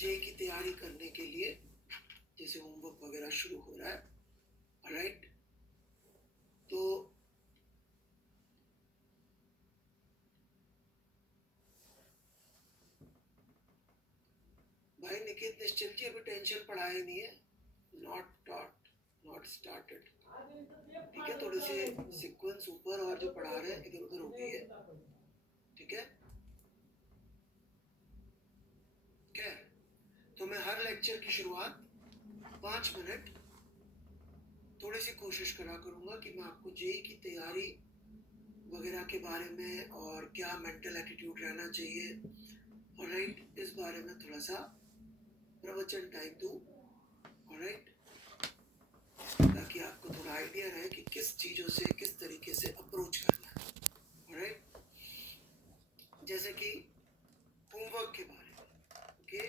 जे की तैयारी करने के लिए जैसे होमवर्क वगैरह शुरू हो रहा है, ऑलराइट। तो भाई निकेत निश्चल जी अभी टेंशन पढ़ाई नहीं है, नॉट टॉट, नॉट स्टार्टेड, ठीक है। थोड़ी सी सीक्वेंस ऊपर और जो पढ़ा रहे हैं इधर उधर हो गई है, ठीक है। क्या तो मैं हर लेक्चर की शुरुआत 5 मिनट थोड़ी सी कोशिश करा करूंगा कि मैं आपको जेई की तैयारी वगैरह के बारे में और क्या मेंटल एटीट्यूड रहना चाहिए, ऑलराइट, इस बारे में थोड़ा सा प्रवचन टाइप दूं, ऑलराइट, ताकि आपको थोड़ा आइडिया रहे कि किस चीज़ों से किस तरीके से अप्रोच करना है, ऑलराइट। जैसे कि होमवर्क के बारे में, ओके।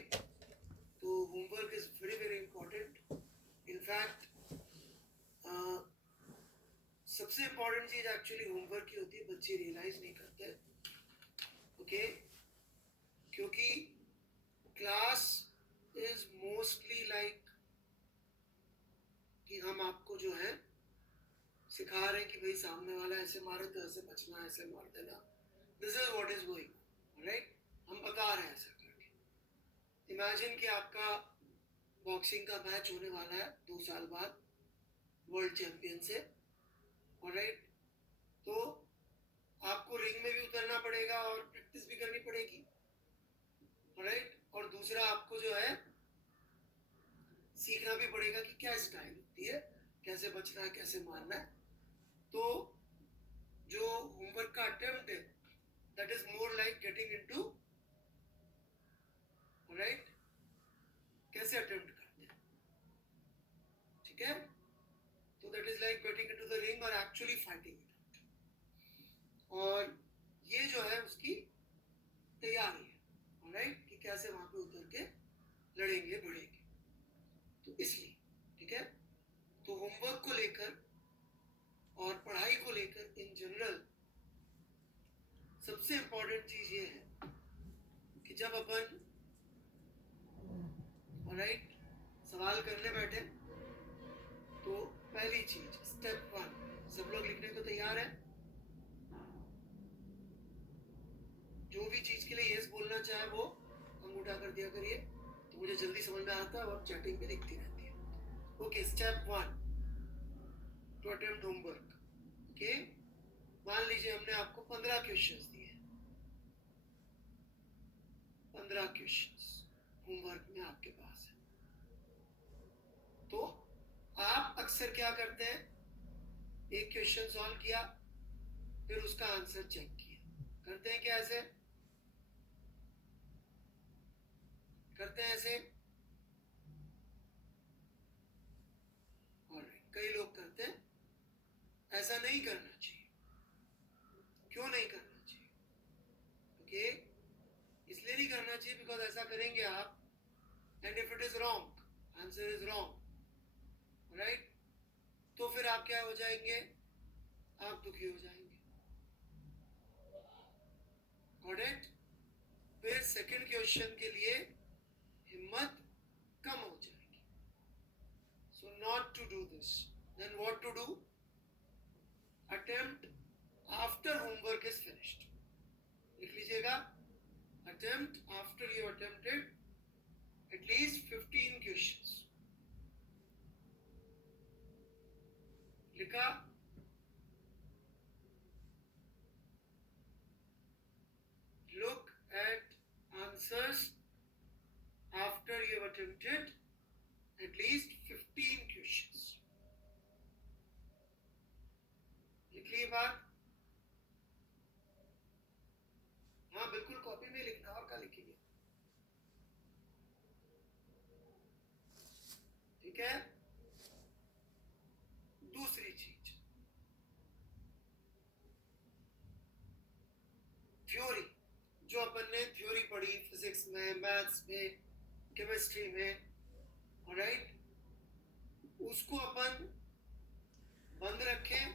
तो homework is very very important. In fact सबसे इंपॉर्टेंट चीज एक्चुअली होमवर्क की होती है, बच्चे रियलाइज नहीं करते, ओके। क्योंकि क्लास इज मोस्टली लाइक कि हम आपको जो है सिखा रहे हैं कि भाई सामने वाला ऐसे मारे तो ऐसे बचना, ऐसे मार देना, this is what is going, right. हम बता रहे हैं ऐसा करके। इमेजिन कि आपका बॉक्सिंग का मैच होने वाला है 2 साल बाद वर्ल्ड चैंपियन से, ऑलराइट। तो आपको रिंग में भी उतरना पड़ेगा और प्रैक्टिस भी करनी पड़ेगी, ऑलराइट। और दूसरा आपको जो है सीखना भी पड़ेगा कि क्या स्टाइल होती है, कैसे बचना है, कैसे मारना है। तो जो होमवर्क का अटेम्प्ट है that is more like getting into, alright, कैसे अटेम्प्ट करते हैं, ठीक है। तो that is like getting into the ring और एक्चुअली फाइटिंग इट आउट। और ये जो है उसकी तैयारी है, ऑलराइट, कि कैसे वहां पे उतर के लड़ेंगे बढ़ेंगे। तो इसलिए, ठीक है। तो होमवर्क को लेकर और पढ़ाई को लेकर इन जनरल सबसे इंपॉर्टेंट चीज ये है कि जब अपन, ऑलराइट, सवाल करने बैठे तो पहली चीज स्टेप 1, सब लोग लिखने को तैयार है? जो भी चीज के लिए यस बोलना चाहे वो अंगूठा कर दिया करिए, तो मुझे जल्दी समझ में आता है और चैटिंग भी दिखती रहती है। Okay, step 1 to attempt homework, okay. मान लीजिए हमने आपको 15 क्वेश्चंस दिए, 15 क्वेश्चंस होमवर्क में आपके पास है। तो आप अक्सर क्या करते हैं, एक क्वेश्चन सॉल्व किया फिर उसका आंसर चेक किया, करते हैं क्या ऐसे? करते हैं ऐसे? ऑलराइट, कई लोग करते हैं। ऐसा नहीं करना चाहिए। क्यों नहीं करना चाहिए? ओके, इसलिए नहीं करना चाहिए बिकॉज ऐसा करेंगे आप and if it is wrong, answer is wrong, right, तो फिर आप क्या हो जाएंगे? आप दुखी हो जाएंगे, गॉट इट। फिर सेकंड क्वेश्चन के लिए हिम्मत कम हो जाएगी। So not to do this, then what to do? Attempt after homework is finished. लिख लीजिएगा, attempt after you attempted at least 15 questions. लिखा? Look at answers after you have attempted at least 15 questions. लिख ली बात? हाँ बिल्कुल, copy में लिखना, और क्या लिखेंगे, ठीक है। दूसरी चीज, थ्योरी। जो अपन ने थ्योरी पढ़ी फिजिक्स में, मैथ्स में, केमिस्ट्री में, ऑलराइट, उसको अपन बंद रखें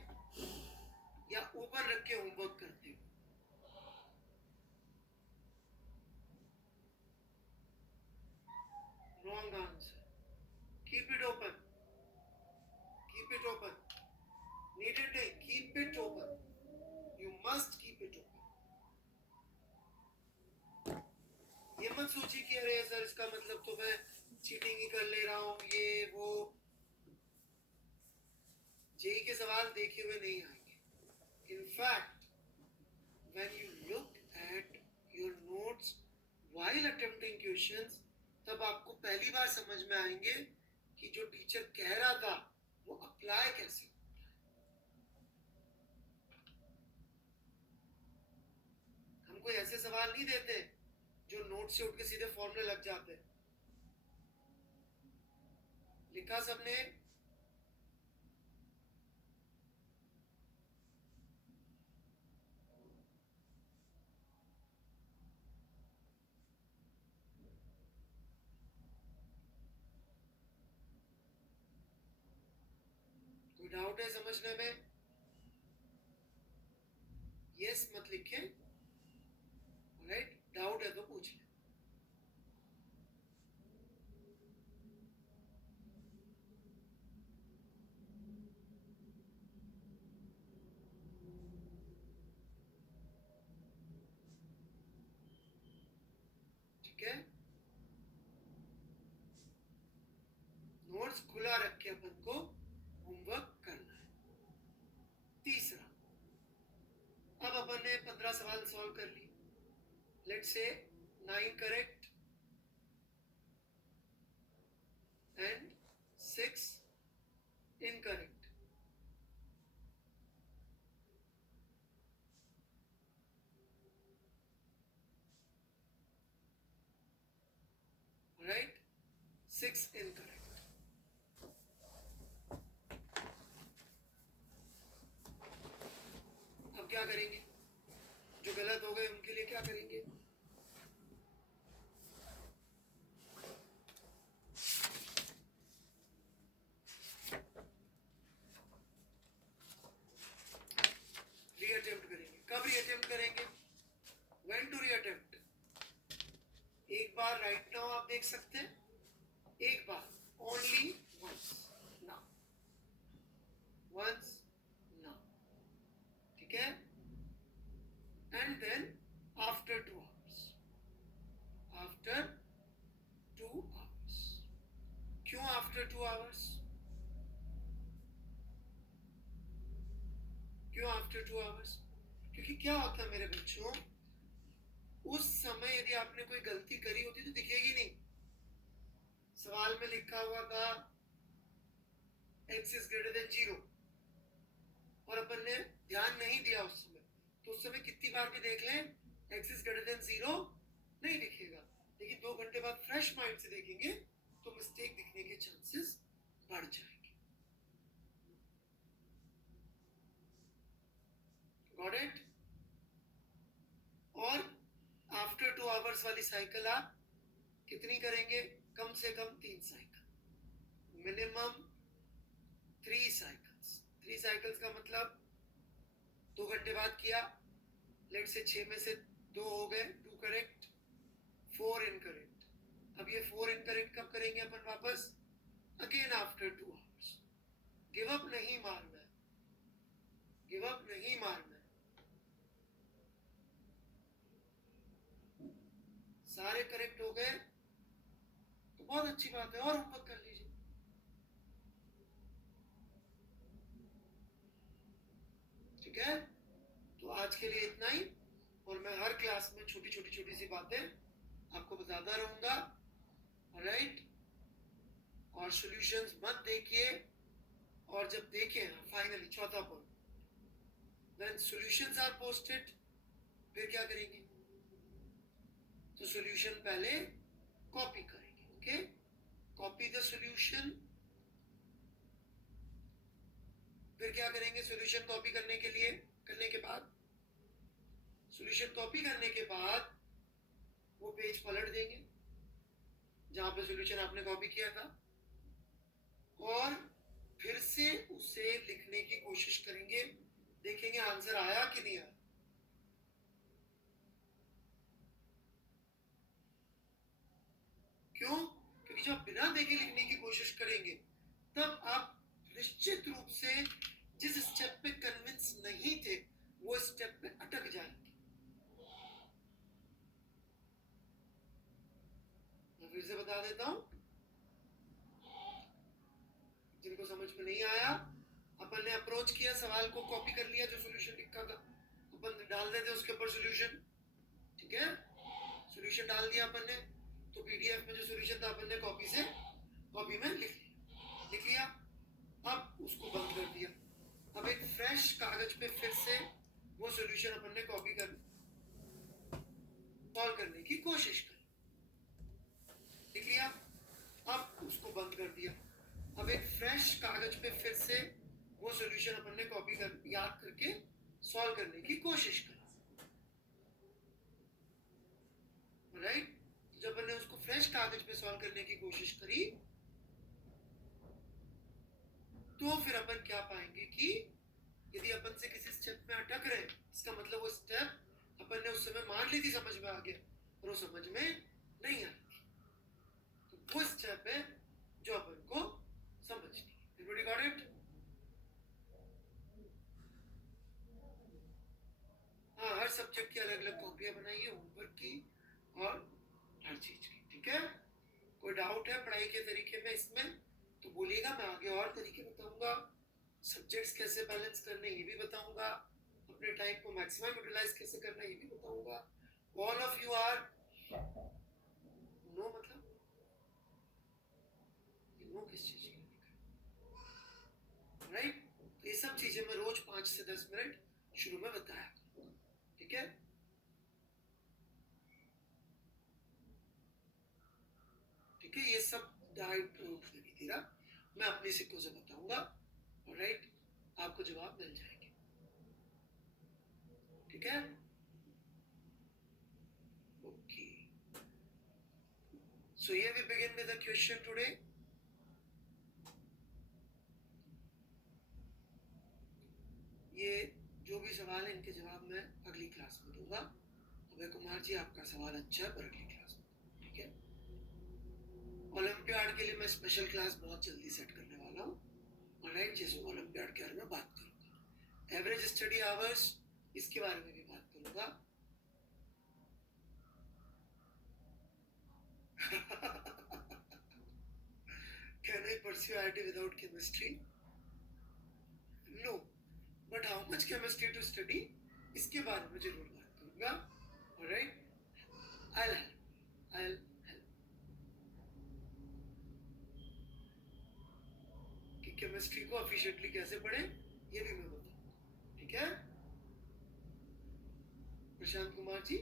या ओपन रख के होमवर्क करते हैं? मत सोचिए कि अरे सर इसका मतलब तो मैं चीटिंग ही कर ले रहा हूँ, ये वो। जेई के सवाल देखे हुए नहीं आएंगे। In fact when you look at your notes while attempting questions, तब आपको पहली बार समझ में आएंगे कि जो टीचर कह रहा था वो अप्लाई कैसे। हम कोई ऐसे सवाल नहीं देते जो नोट से उठ के सीधे फॉर्मूले लग जाते। लिखा सबने? कोई डाउट है समझने में? यस मत लिखें, राइट? डाउट है तो पूछ लें। ठीक है, नोट्स खुला रख के अपन को होमवर्क करना है। तीसरा, अब अपन ने 15 सवाल सॉल्व कर लिए। Let's say 9 correct and 6 incorrect. Right, 6 incorrect. अब क्या करेंगे? जो गलत हो गए उनके लिए क्या करेंगे? रीअटेम्प्ट करेंगे। कब रीअटेम्प्ट करेंगे? When to reattempt? एक बार राइट नाउ आप देख सकते हैं, एक बार, only once now, once now. ठीक है, and then after 2 hours, after 2 hours. क्यों आफ्टर 2 आवर्स? क्यों आफ्टर 2 आवर्स? क्योंकि क्या होता है मेरे बच्चों, उस समय यदि आपने कोई गलती करी होती तो दिखेगी नहीं। सवाल में लिखा हुआ था x is greater than 0 और अपन ने ध्यान नहीं दिया उस समय, तो उस समय कितनी बार भी देख लें x is greater than 0 नहीं दिखेगा। लेकिन 2 घंटे बाद फ्रेश माइंड से देखेंगे तो मिस्टेक दिखने के चांसेस बढ़ जाएंगे। Got it? और आफ्टर 2 आवर्स वाली साइकिल आप कितनी करेंगे? कम से कम 3 साइकिल, मिनिमम 3 साइकिल्स। 3 साइकिल्स का मतलब 2 घंटे बाद किया, लेट से 6 में से 2 हो गए, 2 करेक्ट, 4 इनकरेक्ट। अब ये 4 इनकरेक्ट कब करेंगे अपन वापस? Again after 2 hours. Give up नहीं मारना है, गिव अप नहीं मारना है। सारे करेक्ट हो गए तो बहुत अच्छी बात है, और होमवर्क कर लीजिए। ठीक है, तो आज के लिए इतना ही, और मैं हर क्लास में छोटी छोटी सी बातें आपको बताता रहूंगा। राइट, और सॉल्यूशंस मत देखिए, और जब देखें फाइनली चौथा point, when solutions are posted, फिर क्या करेंगे? तो सॉल्यूशन पहले कॉपी करेंगे। Okay, copy the solution. फिर क्या करेंगे? सॉल्यूशन कॉपी करने के बाद सॉल्यूशन कॉपी करने के बाद वो पेज पलट देंगे जहां पे सॉल्यूशन आपने कॉपी किया था, और फिर से उसे लिखने की कोशिश करेंगे, देखेंगे आंसर आया कि नहीं आया। क्यों? क्योंकि जब बिना देखे लिखने की कोशिश करेंगे तब आप निश्चित रूप से जिस स्टेप पे कन्विंस नहीं थे वो स्टेप पे अटक जाएंगे। मैं फिर से बता देता हूँ, जिनको समझ में नहीं आया, अपन ने अप्रोच किया, सवाल को कॉपी कर लिया, जो सॉल्यूशन लिखा था अपन डाल देते उसके ऊपर सॉल्यूशन, ठीक है, सॉल्यूशन डाल दिया अपन ने, तो पीडीएफ में जो सॉल्यूशन था अपन ने कॉपी में लिख लिया। अब उसको बंद कर दिया, अब एक फ्रेश कागज पे फिर से वो सॉल्यूशन अपन ने कॉपी कर सॉल्व करने की कोशिश की, लिख लिया, अब उसको बंद कर दिया, अब एक फ्रेश कागज पे फिर से वो सॉल्यूशन अपन ने कॉपी कर याद करके सॉल्व करने की कोशिश की, राइट। जब अपन ने उसको फ्रेश कागज पे सॉल्व करने की कोशिश करी, तो फिर अपन क्या पाएंगे कि यदि अपन से किसी स्टेप में अटक रहे, इसका मतलब वो स्टेप अपन ने उस समय मान ली थी समझ में आ गया, और वो समझ में नहीं आ रही, तो वो स्टेप है जो अपन को समझनी है। Everybody got it? हाँ, हर सब्जेक्ट की अलग अलग कॉपियां बनाइए, होमवर्क की और हर चीज की, ठीक है। कोई डाउट है पढ़ाई के तरीके में इसमें तो बोलिएगा, मैं आगे और तरीके बताऊंगा, सब्जेक्ट्स कैसे बैलेंस करने ये भी बताऊंगा, अपने टाइम को मैक्सिमम यूटिलाइज कैसे करना ये भी बताऊंगा। All of you are know, मतलब नो किस चीज की, राइट। तो ये सब चीजें मैं रोज 5 से 10 मिनट शुरू में बताया, ठीक है। ठीक है, ये सब डाइट धीरे धीरे मैं अपनी सिक्कों से बताऊंगा, राइट, आपको जवाब मिल जाएंगे, ठीक है। Okay, so here we begin with the question today. ये जो भी सवाल है इनके जवाब मैं अगली क्लास में दूंगा। अभय कुमार जी, आपका सवाल अच्छा है, पर अगली क्लास में, ठीक है। ओलंपियाड के लिए मैं स्पेशल क्लास बहुत जल्दी सेट करने वाला हूँ, ऑलराइट, जिसमें ओलंपियाड के बारे में बात करूंगा, एवरेज स्टडी आवर्स इसके बारे में भी बात करूंगा। Can I pursue IIT without chemistry? No, but how much chemistry to study, इसके बारे में जरूर बात करूंगा, ऑलराइट, I'll help कि केमिस्ट्री को एफिशिएंटली कैसे पढ़े ये भी मैं बताऊंगा, ठीक है। प्रशांत कुमार जी,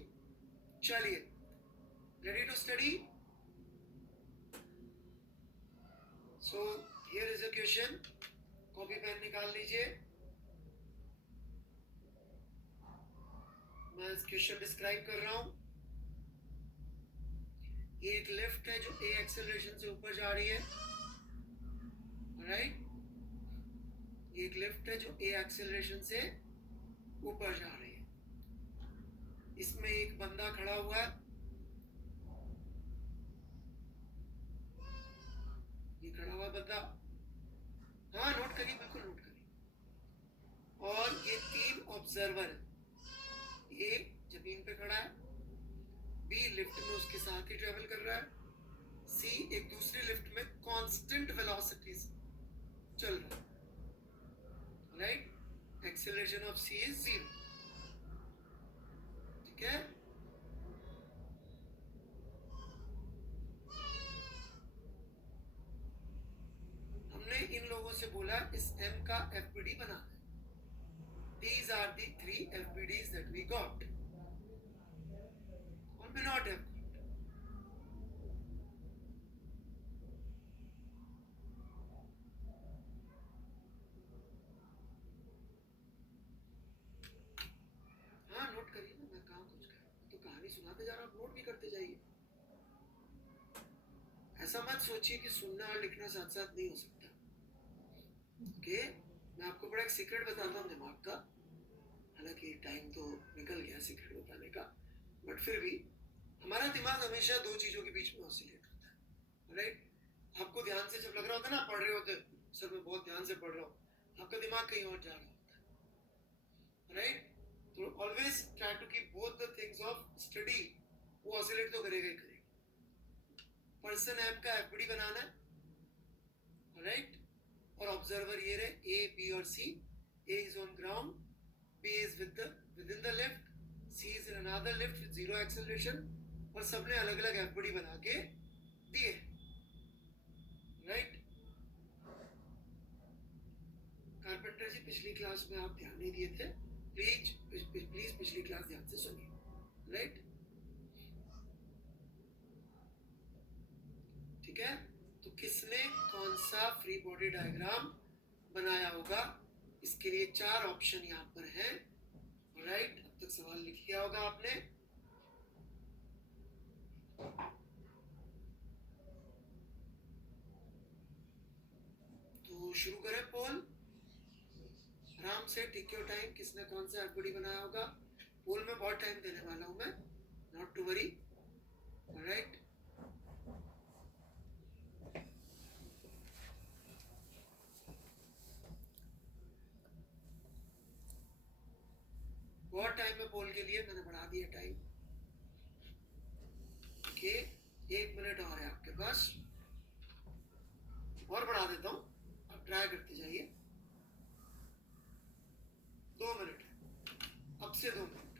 चलिए, ready to study. So here is a question, copy pen निकाल लीजिए, मैं क्वेश्चन डिस्क्राइब कर रहा हूं। ये एक लिफ्ट है जो ए एक्सेलरेशन से ऊपर जा रही है, राइट, ये एक लिफ्ट है जो ए एक्सेलरेशन से ऊपर जा रही है, इसमें एक बंदा खड़ा हुआ है, ये खड़ा हुआ बंदा, हाँ नोट करिए, बिल्कुल नोट करिए, और ये 3 ऑब्जर्वर है, ए जमीन पे खड़ा है, बी लिफ्ट में उसके साथ ही ट्रेवल कर रहा है, सी एक दूसरी लिफ्ट में कांस्टेंट वेलोसिटी चल रहा है, right, acceleration of C is 0, ठीक है। हमने इन लोगों से बोला इस m का FBD बनाना है, these are the 3 FBDs that we got or may not have got. हाँ नोट करिए ना, मैं कहाँ कुछ कर रहा हूँ, तो कहानी सुनाते जा रहा हूँ, नोट भी करते जाइए, ऐसा मत सोचिए कि सुनना और लिखना साथ साथ नहीं हो सकता, ओके। मैं आपको बड़ा एक सीक्रेट बताता हूँ दिमाग का, हालांकि टाइम तो निकल गया सीक्रेट बताने का, बट फिर भी हमारा दिमाग हमेशा 2 चीजों के बीच में ऑसिलेट होता है, राइट। आपको ध्यान से जब लग रहा होता है ना, पढ़ रहे होते सर मैं बहुत ध्यान से पढ़ रहा हूँ, आपका दिमाग कहीं और जा रहा होता है, राइट। तो always try to keep both the things of study, वो ऑसिलेट तो करेगा ही करेगा, पर्सन एम का एफबीडी बनाना है, राइट? और ऑब्जर्वर ये रहे ए, बी और C. A is on ground, B is within the lift, C is in another lift with zero acceleration, और सबने अलग अलग एफबीडी बना के दिए, राइट? कारपेंटर जी, पिछली क्लास में आप ध्यान नहीं दिए थे, प्लीज पिछली क्लास ध्यान से सुनिए, राइट? ठीक है, तो किसने कौन सा फ्री बॉडी डायग्राम बनाया होगा? इसके लिए 4 ऑप्शन यहाँ पर हैं, राइट? अब तक सवाल लिख लिया होगा आपने. तो शुरू करें पोल. आराम से, टेक योर टाइम. किसने कौन सा एफबीडी बनाया होगा? पोल में बहुत टाइम देने वाला हूं मैं, नॉट टू वरी, राइट? बहुत टाइम है पोल के लिए, मैंने बढ़ा दिया टाइम. ओके, 1 मिनट और है आपके पास, और बढ़ा देता हूं, आप ट्राई करते जाइए. 2 मिनट है, अब से 2 मिनट.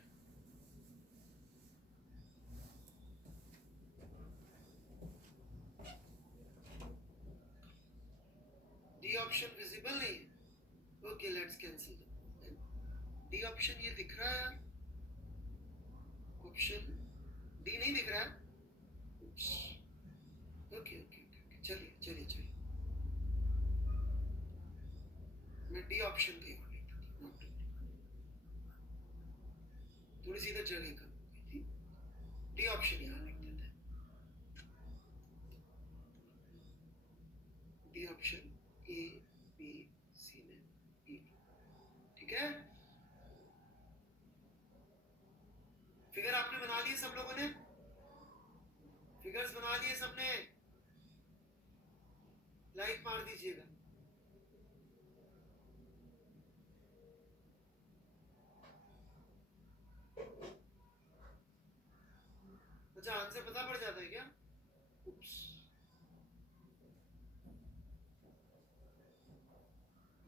डी ऑप्शन विजिबल नहीं है, okay, let's cancel. D option ये दिख रहा है यार, ऑप्शन डी नहीं दिख रहा है. ओके ओके ओके, चलिए चलिए चलिए, मैं डी ऑप्शन पे थोड़ी सी इधर जगह कम हो गई थी. डी ऑप्शन यहाँ लिख देते हैं. डी ऑप्शन ए, बी, सी में बी, ठीक है? फिगर आपने बना लिए सब लोगों ने? फिगर्स बना लिए सबने? लाइक मार दीजिएगा. अच्छा, आंसर पता पड़ जाता है क्या? उप्स,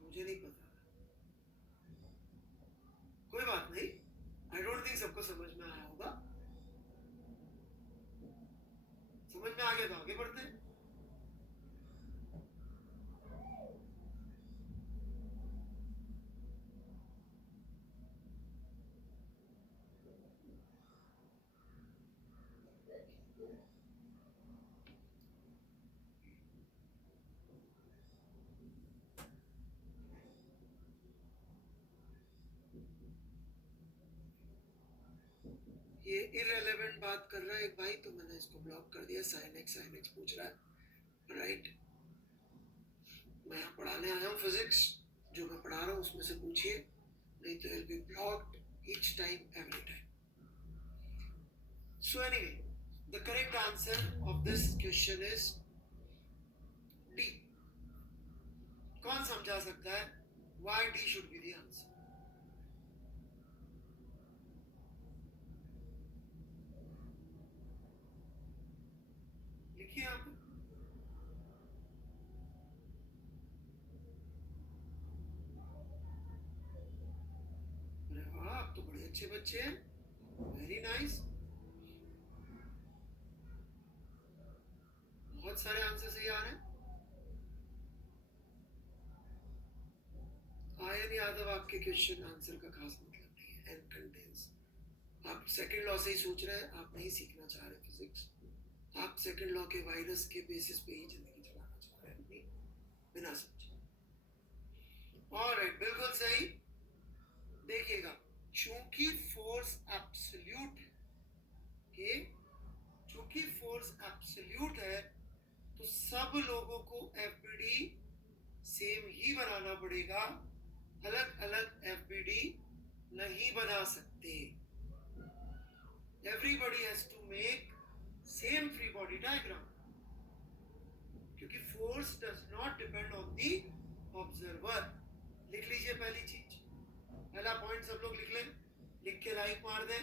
मुझे नहीं पता. कोई बात नहीं, आई डोंट थिंक सबको समझ में आया होगा. समझ में आ गया तो आगे बढ़ते हैं. ये इररिलेवेंट बात कर रहा है एक भाई, तो मैंने इसको ब्लॉक कर दिया. साइन एक्स पूछ रहा है, राइट? मैं यहाँ पढ़ाने आया हूँ फिजिक्स, जो मैं पढ़ा रहा हूँ उसमें से पूछिए, नहीं तो will be blocked each time, every time. So anyway, the correct answer of this question is D. कौन समझा सकता है why D should be the answer? लिखिए आप. अरे वाह, आप तो बड़े अच्छे बच्चे हैं, वेरी नाइस. बहुत सारे आंसर सही आ रहे हैं. आयन यादव, आपके क्वेश्चन आंसर का खास मतलब नहीं है. एंड कंटेन्स, आप सेकंड लॉ से ही सोच रहे हैं, आप नहीं सीखना चाह रहे फिजिक्स. आप सेकंड लॉ के वायरस के बेसिस पे ही जिंदगी चलाना चाह रहे हैं, नहीं बिना समझे. ऑलराइट, बिल्कुल सही. देखिएगा, चूंकि फोर्स एब्सोल्यूट है, चूंकि फोर्स एब्सोल्यूट है, तो सब लोगों को एफबीडी सेम ही बनाना पड़ेगा. अलग अलग एफबीडी नहीं बना सकते. Everybody has to make same free body diagram, क्योंकि force does not depend on the observer. लिख लीजिए पहली चीज, पहला पॉइंट सब लोग लिख लें, लिख के लाइक मार दें.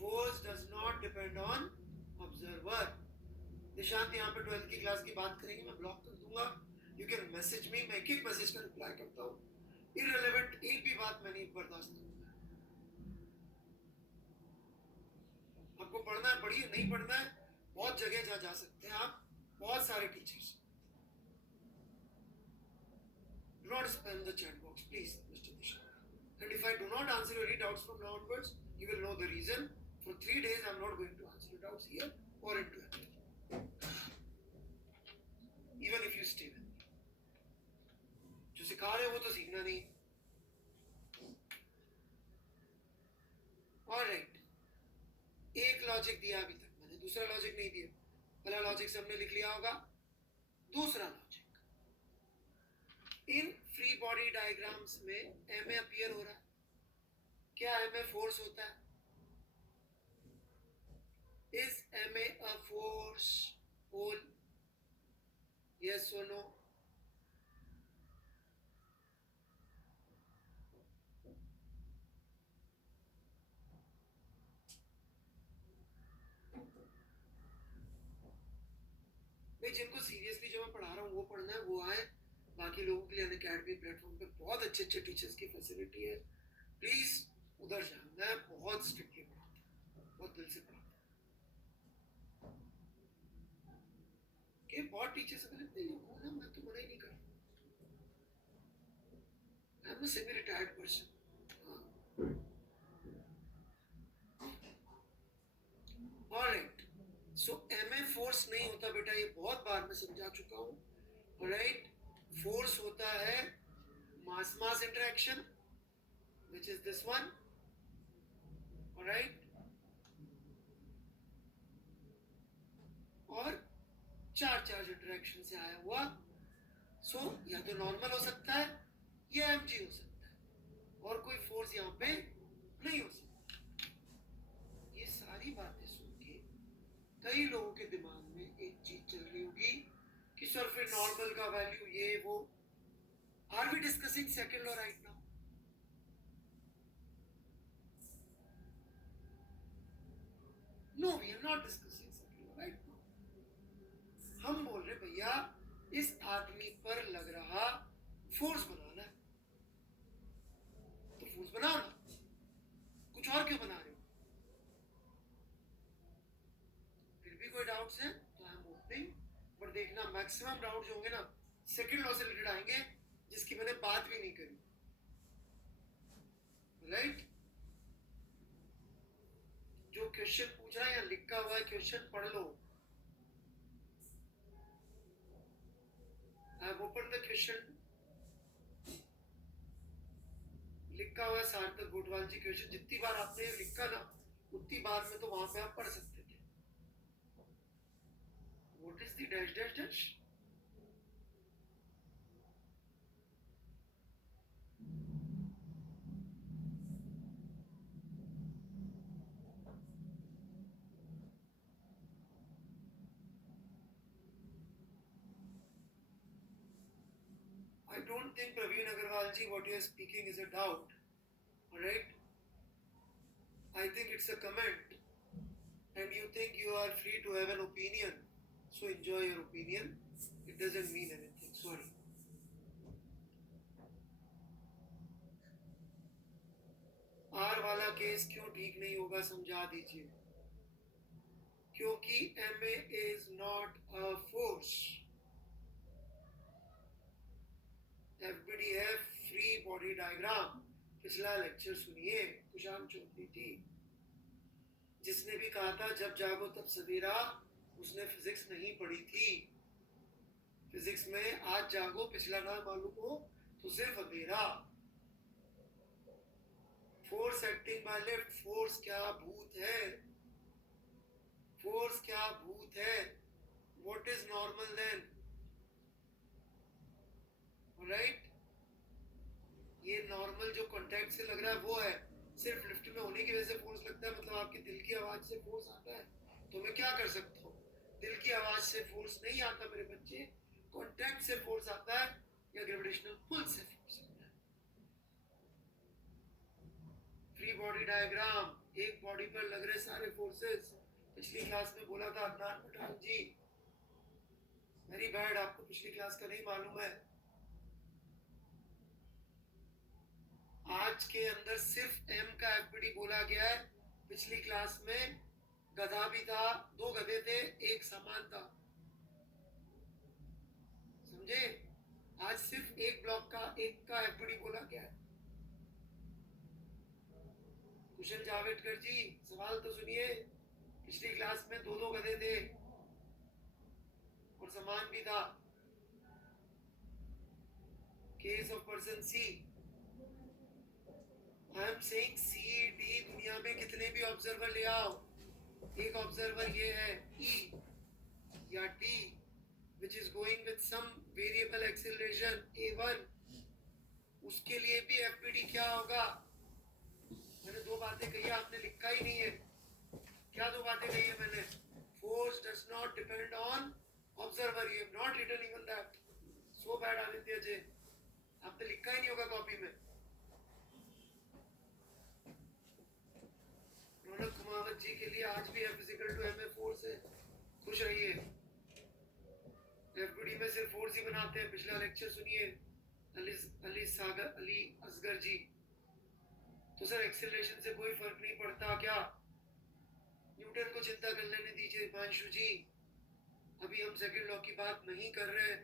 Force does not depend depend on observer. Nishant यहाँ पे 12th की क्लास की बात करेंगे, मैं ब्लॉक कर दूंगा। यू कैन मैसेज मी, मैं एक मैसेज का रिप्लाई करता हूँ। इररिलेवेंट एक भी बात मैं नहीं बर्दाश्त करूंगा। आपको पढ़ना है पढ़िए, नहीं पढ़ना है बहुत जगह जा सकते हैं आप, बहुत सारे teachers. Do not spam the chat box, please, Mr. Nishan. And if I do not answer your any doubts from now onwards, you will know the reason. For 3 days, I am not going to answer your doubts here or in 12. Even if you stay with me. जो सिखा रहे हो वो तो सीखना नहीं। Alright. एक logic दिया अभी तक मैंने, दूसरा लॉजिक नहीं दिया। पहला लॉजिक सबने लिख लिया होगा। दूसरा logic, in free body diagrams में एमए अपीयर हो रहा है। क्या एमए फोर्स होता है? Is MA a force pole? Yes or no? नहीं, जिनको सीरियसली जो मैं पढ़ा रहा हूँ वो पढ़ना है वो आए। बाकी लोगों के लिए अनअकैडमी प्लेटफॉर्म पे बहुत अच्छे अच्छे टीचर्स की फैसिलिटी है, प्लीज उधर जाओ। मैं बहुत स्ट्रिक्टली पढ़ाता हूँ, बहुत दिल से पढ़ाता हूँ। कि बहुत टीचर्स अवेलेबल नहीं हो ना, मैं तो मना ही नहीं कर रहा। I am a semi retired person. Alright, so MA force नहीं होता बेटा, ये बहुत बार मैं समझा चुका हूँ। ऑलराइट, फोर्स होता है mass mass interaction, which is this one. Alright, और चार्ज इंटरेक्शन से आया हुआ। सो या तो नॉर्मल हो सकता है या एमजी हो सकता है, और कोई फोर्स यहाँ पे नहीं हो सकता। ये सारी बातें सुन के कई लोगों के दिमाग में एक चीज चल रही होगी कि सर फिर नॉर्मल का वैल्यू ये वो। Are we discussing second law right now? No, we are not discussing second law right now. हम बोल रहे भैया इस आदमी पर लग रहा फोर्स बनाना है, तो फोर्स बनाओ ना, कुछ और क्यों बना रहे हो? फिर भी कोई डाउट्स है तो आई एम ओपनिंग, पर देखना मैक्सिमम डाउट्स होंगे ना सेकंड लॉ से रिलेटेड आएंगे, जिसकी मैंने बात भी नहीं करी। राइट, जो क्वेश्चन पूछ रहा है या लिखा हुआ है क्वेश्चन पढ़ लो। I have open the question, लिखा हुआ है सार्थक गोटवाल जी क्वेश्चन। जितनी बार आपने लिखा ना उतनी बार में तो वहां पे आप पढ़ सकते थे। What is the dash dash dash? I don't think Praveen Agarwal ji what you are speaking is a doubt. Alright, I think it's a comment, and you think you are free to have an opinion, so enjoy your opinion. It doesn't mean anything, sorry. R वाला case क्यों ठीक नहीं होगा समझा दीजिए। क्योंकि MA is not a force। FBD है free body diagram. पिछला लेक्चर सुनिए, कुशांत चौधरी जी जिसने भी कहा था जब जागो तब सवेरा, उसने फिजिक्स नहीं पढ़ी थी। फिजिक्स में आज जागो पिछला ना मालूम हो तो सिर्फ अंधेरा। Force acting by left, force क्या भूत है? फोर्स क्या भूत है? What is normal then? Right, ये नॉर्मल जो कांटेक्ट से लग रहा है वो है। सिर्फ लिफ्ट में होने की वजह से फोर्स लगता है, मतलब आपके दिल की आवाज से फोर्स आता है। तो मैं क्या कर सकता हूँ? दिल की आवाज से फोर्स नहीं आता मेरे बच्चे, कांटेक्ट से फोर्स आता है या ग्रेविटेशनल पुल से फोर्स आता है। फ्री बॉडी डायग्राम, एक बॉडी पर लग रहे सारे फोर्सेस, पिछली क्लास में बोला था अदनान पठान जी, वेरी बैड, आपको पिछली क्लास का नहीं मालूम है। आज के अंदर सिर्फ एम का एफपीडी बोला गया है। पिछली क्लास में गधा भी था, दो गधे थे, एक समान था, समझे? आज सिर्फ एक ब्लॉक का एक का एफपीडी बोला गया है। कुशल जावेदकर जी, सवाल तो सुनिए। पिछली क्लास में दो दो गधे थे और समान भी था। Case of person C, I am saying C D, दुनिया में कितने भी ऑब्जर्वर ले आओ, एक ऑब्जर्वर ये है ई या D which is going with some variable acceleration a1, उसके लिए भी एफपीडी क्या होगा? मैंने दो बातें कही, आपने लिखा ही नहीं है। क्या दो बातें कही है मैंने? Force does not depend on observer, you have not written even that. So bad Aditya ji, आपने लिखा ही नहीं होगा कॉपी में। रौनक कुमावत जी के लिए आज भी F equal to M A force है, खुश रहिए। एफपीडी में सिर्फ फोर्स ही बनाते हैं। पिछला लेक्चर सुनिए, अली असगर जी। तो सर एक्सेलरेशन से कोई फर्क नहीं पड़ता क्या? न्यूटन को चिंता कर लेने दीजिए हिमांशु जी, अभी हम सेकंड लॉ की बात नहीं कर रहे।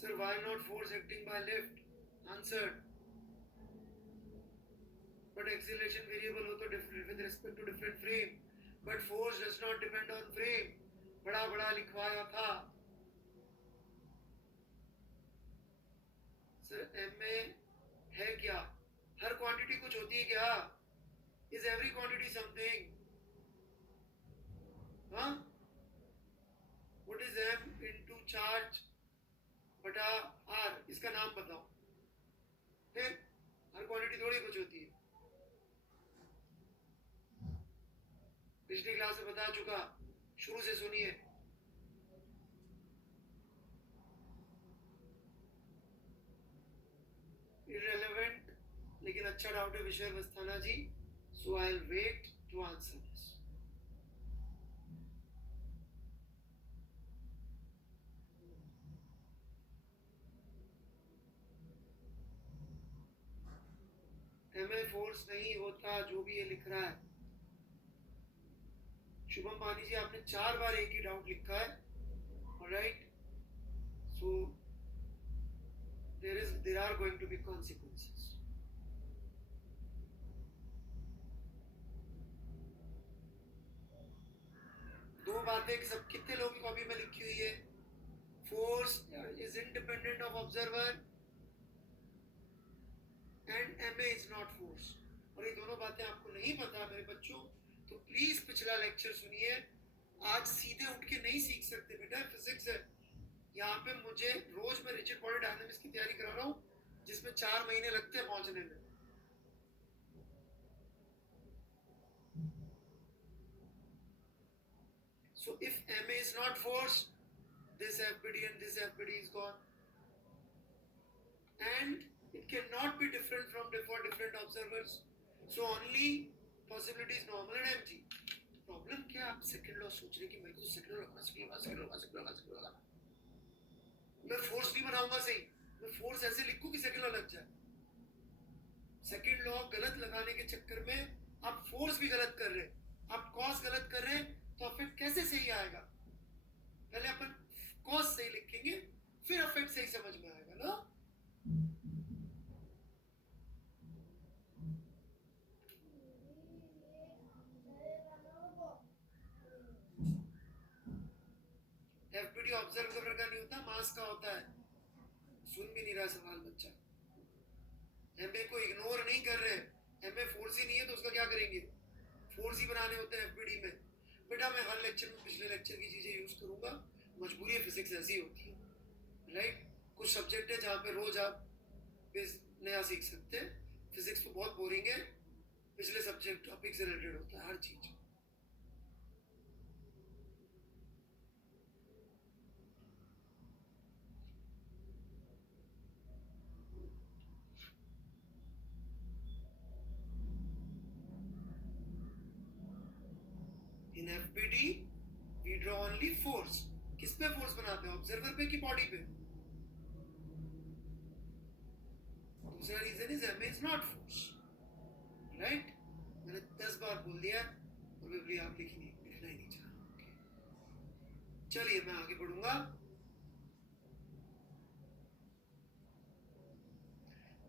Sir why not force acting by lift? Answer, but acceleration variable हो तो different with respect to different frame, but force does not depend on frame. बड़ा बड़ा लिखवाया था सर। एम में है क्या? हर क्वांटिटी कुछ होती है क्या? Is every quantity something? हाँ, what is M into charge बटा आर, इसका नाम बताओ। फिर हर क्वांटिटी थोड़ी कुछ होती है। पिछली क्लास में बता चुका, शुरू से सुनिए। इररिलेवेंट, लेकिन अच्छा डाउट है Vishay Vasthana ji, so I will wait to answer this. M A force नहीं होता जो भी ये लिख रहा है। शुभम पानी जी, आपने 4 बार एक ही डाउट लिखा है, alright? So there are going to be consequences. दो बातें सब कितने लोगों की कॉपी में लिखी हुई है? Force is independent of observer and MA is not force. और ये दोनों बातें आपको नहीं पता मेरे बच्चों, तो प्लीज पिछला लेक्चर सुनिए। आज सीधे उठ के नहीं सीख सकते बेटा, फिजिक्स है। यहाँ पे मुझे रोज मैं रिजिड बॉडी डायनामिक्स की तैयारी करा रहा हूँ, जिसमें 4 महीने लगते हैं पहुंचने में। So if MA is not force, this FPD and this FPD is gone, and it cannot be different from for different observers. So only possibility is normal and mg. Problem क्या? आप सेकंड लॉ सोच रहे कि मेरे को second law मैं force नहीं बनाऊंगा सही, मैं फोर्स ऐसे लिखूं कि सेकंड लॉ लग जाए। सेकंड लॉ गलत लगाने के चक्कर में आप फोर्स भी गलत कर रहे हैं, आप कॉस गलत कर रहे हैं, तो अफेक्ट कैसे सही आएगा? पहले अपन कॉस सही लिखेंगे, फिर अफेक्ट सही समझ में आएगा ना। एफपीडी ऑब्जर्वर का नहीं होता, मास का होता है। सुन भी नहीं रहा सवाल बच्चा। एमए को इग्नोर नहीं कर रहे, एमए फोर्स ही नहीं है तो उसका क्या करेंगे? फोर्स ही बनाने होते हैं एफपीडी में। बेटा मैं हर लेक्चर में पिछले लेक्चर की चीजें यूज करूंगा, मजबूरी है, फिजिक्स ऐसी होती है, राइट? कुछ सब्जेक्ट है जहाँ पे रोज आप नया सीख सकते हैं। फिजिक्स तो बहुत बोरिंग है, पिछले सब्जेक्ट टॉपिक से रिलेटेड होता है हर चीज। In FBD we draw only force. किस पे फोर्स बनाते हैं, ऑब्जर्वर पे कि बॉडी पे? दूसरा reason is M is not force. Right, मैंने 10 बार बोल दिया, प्रोबेबली आप लिखना ही नहीं चाह रहे. चलिए मैं आगे बढ़ूंगा.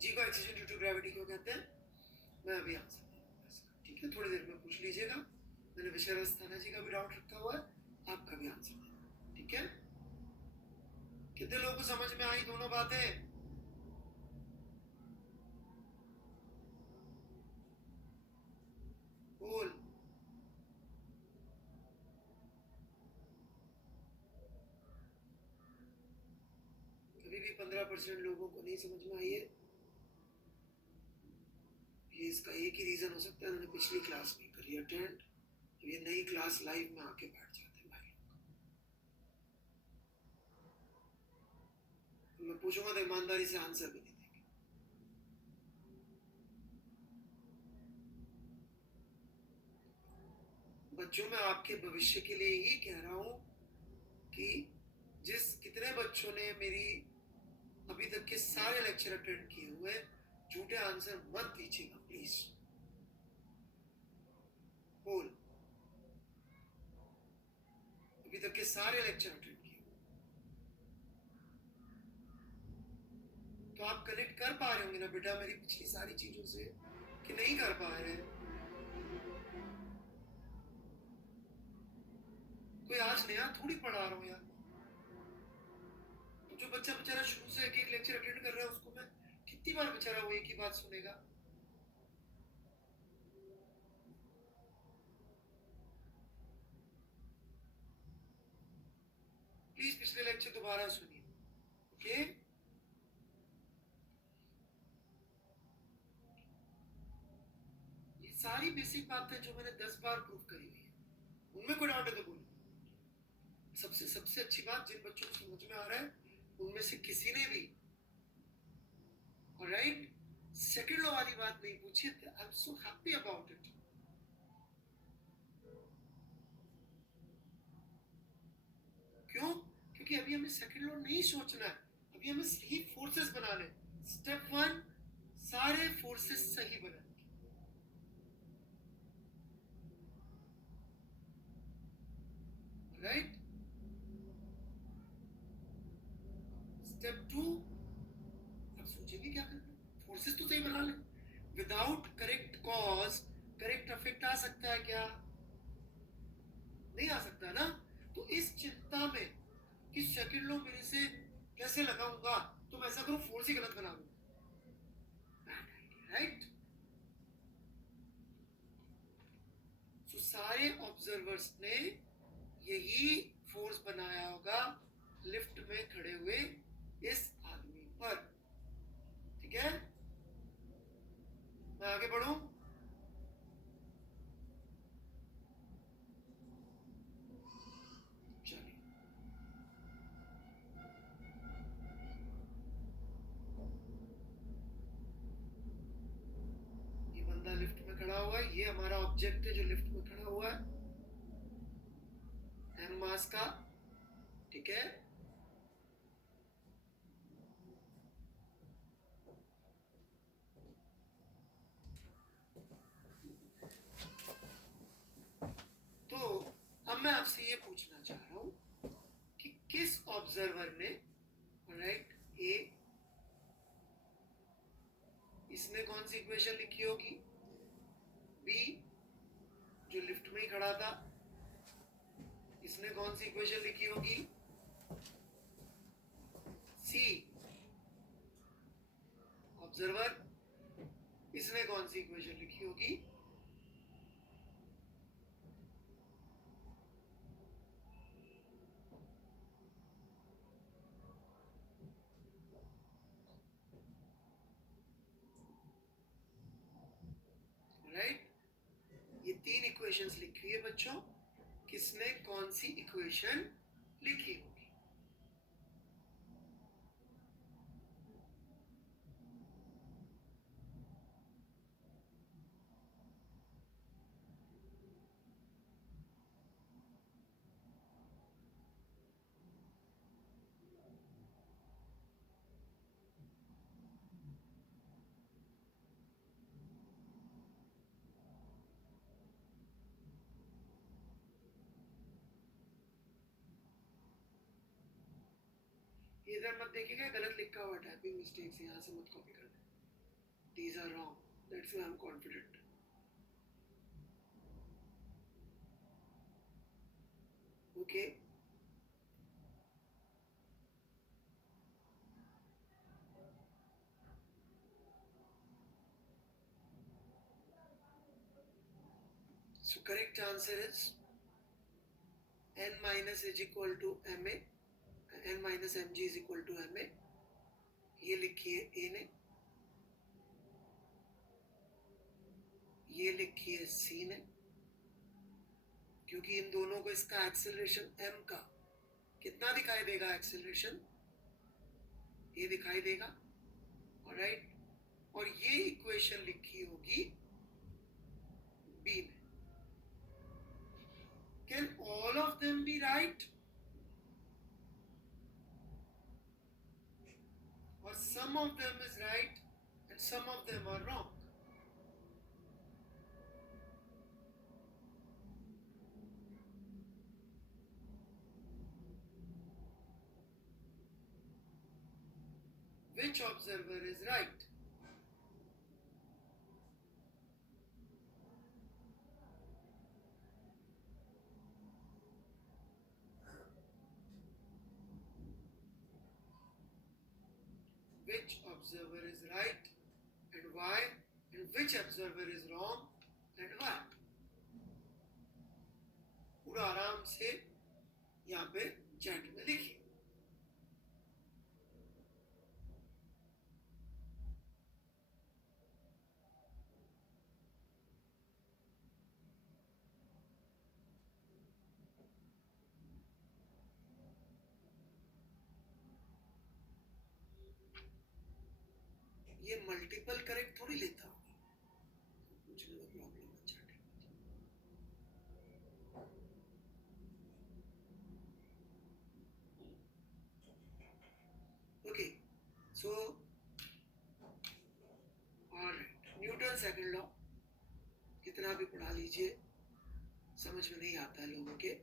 जी को एक्सीलरेशन ड्यू टू ग्रेविटी क्यों कहते हैं, मैं अभी आंसर दूंगा इसका. ठीक है, थोड़ी देर में पूछ लीजिएगा. मैंने विषय अस्थाना जी का भी डाउट रखा हुआ है, आपका भी आंसर देना. ठीक है, कितने लोगों को समझ में आई दोनों बातें? बोल. कभी भी 15% लोगों को नहीं समझ में आई है. ये इसका एक ही रीजन हो सकता है, मैंने पिछली क्लास नहीं करी अटेंड. ये नई क्लास लाइव में आके बैठ जाते हैं भाई लोग. मैं पूछूंगा तो ईमानदारी से आंसर भी नहीं देंगे. बच्चों, मैं आपके भविष्य के लिए ही कह रहा हूं कि कितने बच्चों ने मेरी अभी तक के सारे लेक्चर अटेंड किए हुए, झूठे आंसर मत दीजिएगा प्लीज. बोल. अभी तक के सारे लेक्चर अटेंड किए तो आप कनेक्ट कर पा रहे होंगे ना बेटा मेरी पिछली सारी चीजों से, कि नहीं कर पा रहे? कोई आज नया थोड़ी पढ़ा रहा हूं यार. तो जो बच्चा बेचारा शुरू से एक एक लेक्चर अटेंड कर रहा है, उसको मैं कितनी बार बेचारा वो एक ही बात सुनेगा? प्लीज पिछले लेक्चर दोबारा सुनिए. ओके, ये सारी बेसिक बातें जो मैंने 10 बार प्रूव करी हुई है, उनमें कोई डाउट है तो बोलो. सबसे अच्छी बात, जिन बच्चों को समझ में आ रहा है उनमें से किसी ने भी ऑलराइट सेकंड लॉ वाली बात नहीं पूछी. I am so happy about it. क्यों? क्योंकि अभी हमें सेकंड लॉ नहीं सोचना है, अभी हमें सही फोर्सेस बनाने. स्टेप 1, सारे फोर्सेस सही बनाने. राइट. स्टेप 2, अब सोचेंगे क्या करना. फोर्सेस तो सही बना ले. Without correct cause correct effect आ सकता है क्या? नहीं आ सकता ना. तो इस चिंता में कि सेकंड लॉ मेरे से कैसे लगाऊंगा, तो मैं ऐसा करूं फोर्स ही गलत बना दूं. राइट. तो सारे ऑब्जर्वर्स ने यही फोर्स बनाया होगा लिफ्ट में खड़े हुए इस आदमी पर. ठीक है, मैं आगे बढ़ूं. चलिए, ये बंदा लिफ्ट में खड़ा हुआ है, ये हमारा ऑब्जेक्ट है जो लिफ्ट में खड़ा हुआ है, एम मास का. ठीक है, तो अब मैं आपसे ये पूछना चाह रहा हूं कि किस ऑब्जर्वर ने राइट ए, इसने कौन सी इक्वेशन लिखी होगी? बी, जो लिफ्ट में ही खड़ा था, इसने कौन सी इक्वेशन लिखी होगी? सी, ऑब्जर्वर, इसने कौन सी इक्वेशन लिखी होगी? राइट. ये 3 इक्वेशंस लिखी है बच्चों, किसने कौन सी इक्वेशन लिखी होगी? ये इधर मत देखिएगा, गलत लिखा हुआ टाइपिंग मिस्टेक्स, यहाँ से मत कॉपी करना. These are wrong. That's why I'm confident. Okay. So correct answer is n minus is equal to ma, n minus mg is equal to ma. ये लिखिए a ने, ये लिखिए c ने, क्योंकि इन दोनों को इसका एक्सेलरेशन m का कितना दिखाई देगा, एक्सेलरेशन ये दिखाई देगा. ऑलराइट, और ये इक्वेशन लिखी होगी b में. Can all of them be right? Or some of them is right and some of them are wrong? Which observer is right? Which observer is right and why, and which observer is wrong and why? पूरा आराम से यहाँ पे chat में लिखिए. ये multiple correct थोड़ी लेता होगा, मुझे तो प्रॉब्लम है chatting. Okay, so alright, Newton second law कितना भी पढ़ा लीजिए समझ में नहीं आता है लोगों के.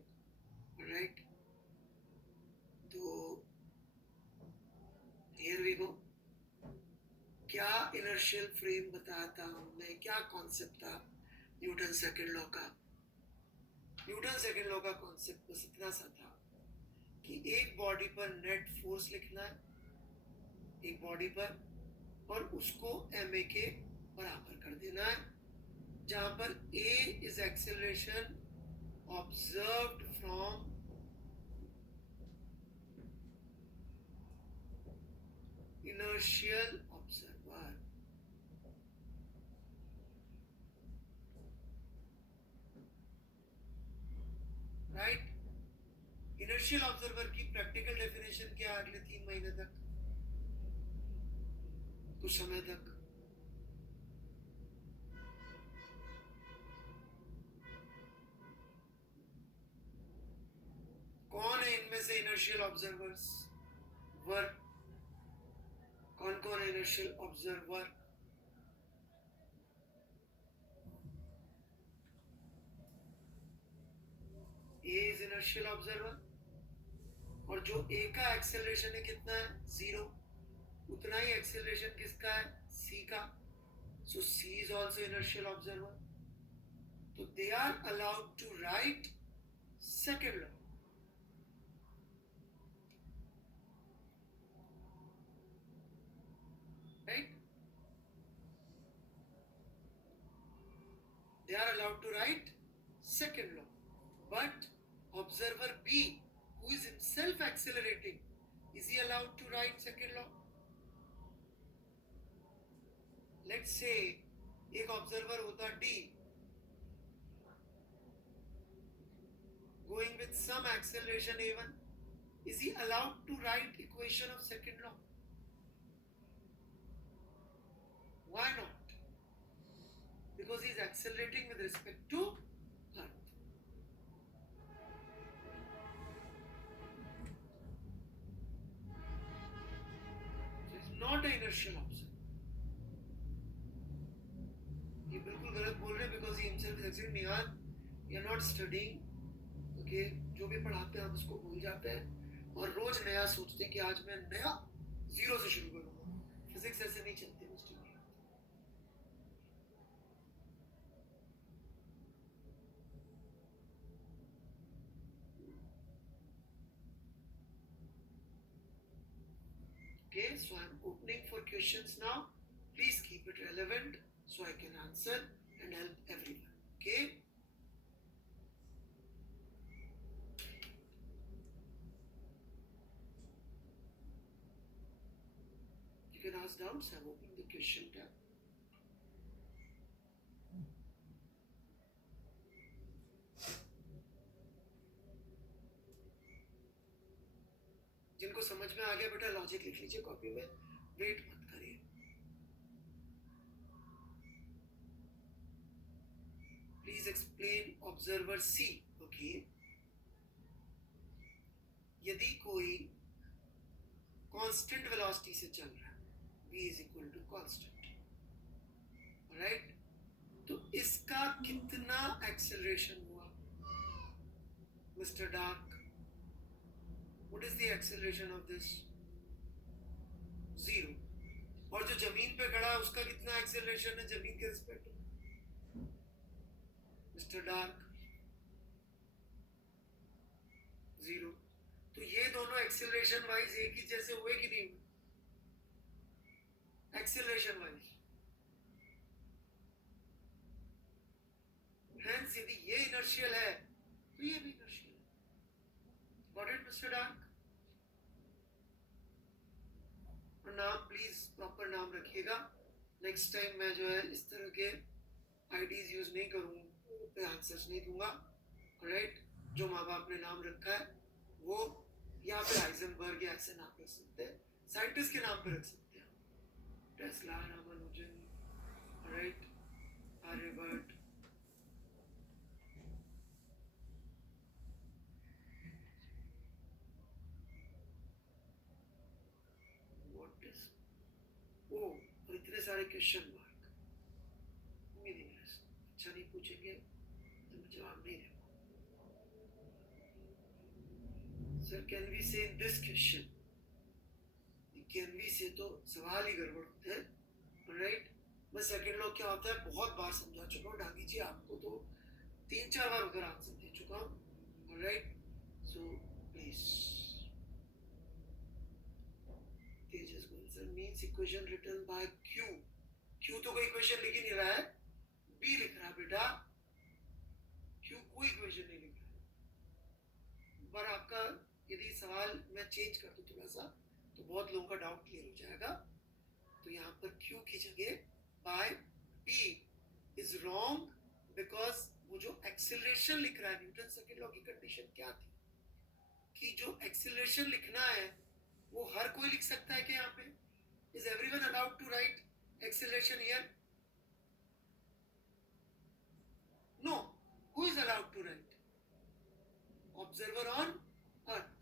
ऑलराइट, तो हियर वी गो. क्या इनर्शियल फ्रेम बताता हूं मैं, क्या कॉन्सेप्ट था न्यूटन सेकंड लॉ का. न्यूटन सेकंड लॉ का कॉन्सेप्ट बस इतना सा था कि एक बॉडी पर नेट फोर्स लिखना है, एक बॉडी पर, और उसको ma के बराबर कर देना है, जहां पर a is acceleration observed from inertial observer. Right, inertial observer की प्रैक्टिकल डेफिनेशन क्या अगले 3 महीने तक, कुछ समय तक. कौन है इनमें से inertial observers? वर्क, कौन कौन है inertial observer? A is inertial observer, और जो A का एक्सेलरेशन है कितना है, 0, उतना ही एक्सेलरेशन किसका है, C का. So C is also inertial observer. So they are allowed to write second law. Right? They are allowed to write second law. But observer B, who is himself accelerating, is he allowed to write second law? Let's say एक observer होता D, going with some acceleration a1, is he allowed to write equation of second law? Why not? Because he is accelerating with respect to Earth. So he is not an inertial observer. ये बिल्कुल गलत बोल रहे हैं, because he himself is accelerating. Nihal, you are not studying. Okay, जो भी पढ़ाते हैं आप उसको भूल जाते हैं. और रोज नया सोचते हैं कि आज मैं नया जीरो से शुरू करूंगा। फिजिक्स ऐसे नहीं चलती mister. Okay, so I'm opening for questions now. Please keep it relevant so I can answer and help everyone. Okay. You can ask doubts. I'm opening the question tab. जिनको समझ में आ गया बेटा लॉजिक लिख लीजिए कॉपी में, wait मत करिए। Please explain observer C. Okay, यदि कोई कांस्टेंट वेलोसिटी से चल रहा है, v is equal to constant, right, तो इसका कितना एक्सेलरेशन हुआ mister Dark? What is the acceleration of this? 0. और जो जमीन पे खड़ा है उसका कितना एक्सेलरेशन है जमीन के रिस्पेक्ट में मिस्टर डार्क? 0. तो ये दोनों एक्सेलरेशन वाइज एक ही जैसे हुए कि नहीं? Acceleration wise. हेंस यदि ये इनर्शियल है तो ये भी इनर्शियल है। Got it mister dark? नाम प्लीज प्रॉपर नाम रखिएगा। नेक्स्ट टाइम मैं जो है इस तरह के आईडीज यूज नहीं करूंगा, पे आंसर्स नहीं दूंगा। राइट, जो माँ बाप ने नाम रखा है वो यहाँ पे हाइजेनबर्ग या ऐसे नाम रख सकते हैं, साइंटिस्ट के नाम पे रख सकते हैं, टेस्ला, रामानुजन, राइट, आर्यभट्ट। और इतने सारे क्वेश्चन मार्क, मीनिंगलेस। अच्छा नहीं पूछेंगे तो मैं जवाब नहीं दूंगा। Sir can we say in this question, can we say तो सवाल ही गड़बड़ होते हैं, राइट। मैं सेकंड लॉ क्या होता है बहुत बार समझा चुका हूँ डांगी जी, आपको तो 3-4 बार उधर आंसर दे चुका हूँ, right. So please Tejas Goyal sir means equation written by Q. Q तो कोई इक्वेशन लिख ही नहीं रहा है, बी लिख रहा है बेटा, क्यू कोई इक्वेशन नहीं लिख रहा है। पर आपका यदि सवाल मैं चेंज कर दूं थोड़ा सा तो बहुत लोगों का डाउट क्लियर हो जाएगा। तो यहाँ पर क्यू की जगह by B is wrong because वो जो एक्सेलरेशन लिख रहा है, न्यूटन सेकंड लॉ की कंडीशन क्या थी कि जो एक्सेलरेशन लिखना है वो हर कोई लिख सकता है क्या? यहाँ पे is everyone allowed to write acceleration here? No, who is allowed to write? Observer on earth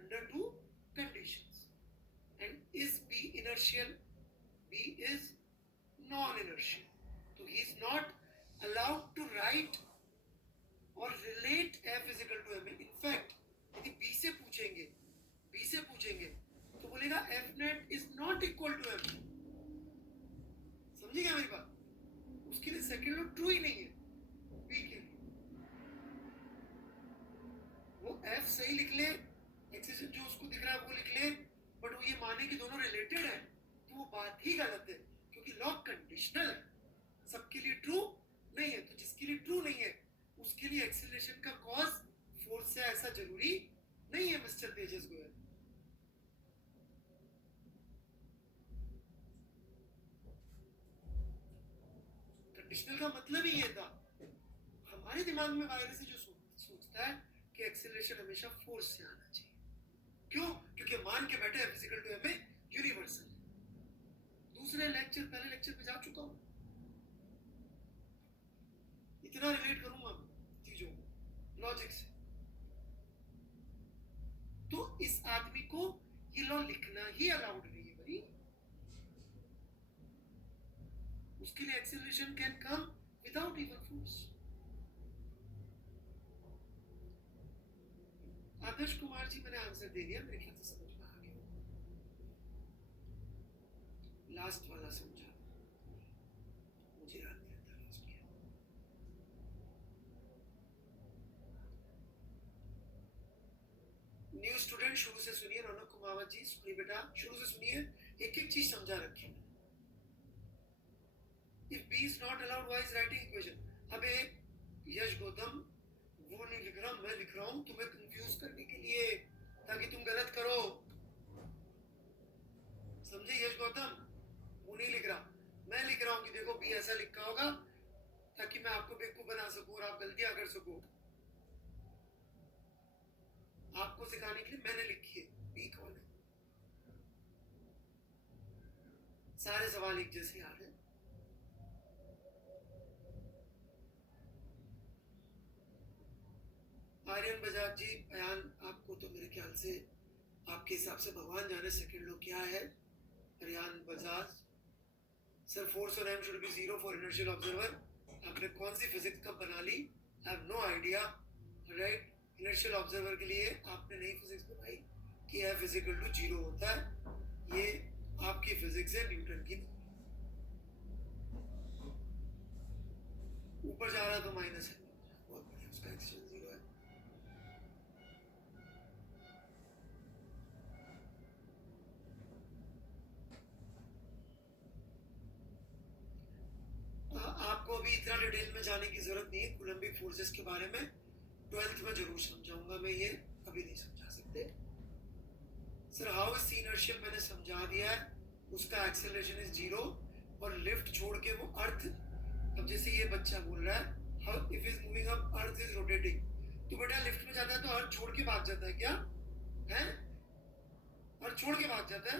under 2 conditions. And is B inertial? B is non-inertial. So he is not allowed to write or relate F is equal to ma. In fact, यदि B से पूछेंगे तो बोलेगा F net is not equal to M. समझिएगा मेरी बात? उसके लिए सेकंड लॉ ट्रू ही नहीं है B के लिए। वो F सही लिख ले, एक्सेशन जो उसको दिख रहा है वो लिख ले, बट वो ये माने कि दोनों रिलेटेड है तो वो बात ही गलत है, क्योंकि लॉ कंडीशनल है, सबके लिए ट्रू नहीं है। तो जिसके लिए ट्रू नहीं है उसके लिए एक्सेलरेशन का कॉज फोर्स है ऐसा जरूरी नहीं है मिस्टर तेजस गोयल। कंडीशनल का मतलब ही ये था, हमारे दिमाग में वायरस जो सोचता है कि एक्सेलरेशन हमेशा फोर्स से आना चाहिए। क्यों? क्योंकि मान के बैठे फिजिकल टू एम यूनिवर्सल। दूसरे लेक्चर, पहले लेक्चर पे जा चुका हूं, इतना रिलेट करूंगा चीजों लॉजिक से। तो इस आदमी को ये लॉ लिखना ही अलाउड नहीं है भाई। उसके लिए acceleration can come without even force. Adarsh Kumar ji, मैंने आंसर दे दिया, मेरे ख्याल से समझ में आ गया। लास्ट वाला समझा, मुझे याद नहीं आता लास्ट क्या। न्यू स्टूडेंट शुरू से सुनिए, रौनक कुमावत जी सुनिए बेटा, शुरू से सुनिए, एक एक चीज समझा रखी है। If B is not allowed, why is writing equation? अब यश गौतम वो नहीं लिख रहा, मैं लिख रहा हूं तुम्हें कंफ्यूज करने के लिए, ताकि तुम गलत करो, समझे यश गौतम? वो नहीं लिख रहा, मैं लिख रहा हूं कि देखो बी ऐसा लिखा होगा, ताकि मैं आपको बेवकूफ बना सकूं और आप गलतियां कर सको। आपको सिखाने के लिए मैंने लिखी है बी कौन है। सारे सवाल एक जैसे याद है। आर्यन बजाज जी, बयान आपको तो मेरे ख्याल से आपके हिसाब से भगवान जाने सेकंड लो क्या है। Aryan Bajaj sir, force on M should be zero for inertial observer. आपने कौन सी फिजिक्स कब बना ली? I have no idea, right. Inertial observer के लिए आपने नई फिजिक्स बनाई कि F is equal to zero होता है, ये आपकी फिजिक्स है, न्यूटन की। ऊपर जा रहा तो माइनस है, बहुत बढ़िया, उसका एक्सटेंशन जीरो है। आपको अभी इतना डिटेल में जाने की जरूरत नहीं है कूलम्बिक फोर्सेस के बारे में, 12th में जरूर समझाऊंगा मैं, ये अभी नहीं समझा सकते। सर हाउ इज इनर्शियल मैंने समझा दिया है, उसका एक्सेलरेशन इज जीरो, और लिफ्ट छोड़ के वो अर्थ, अब जैसे ये बच्चा बोल रहा है how if is moving up earth is rotating, तो बेटा लिफ्ट में जाता है तो अर्थ छोड़ के भाग जाता है क्या है? अर्थ छोड़ के भाग जाता है?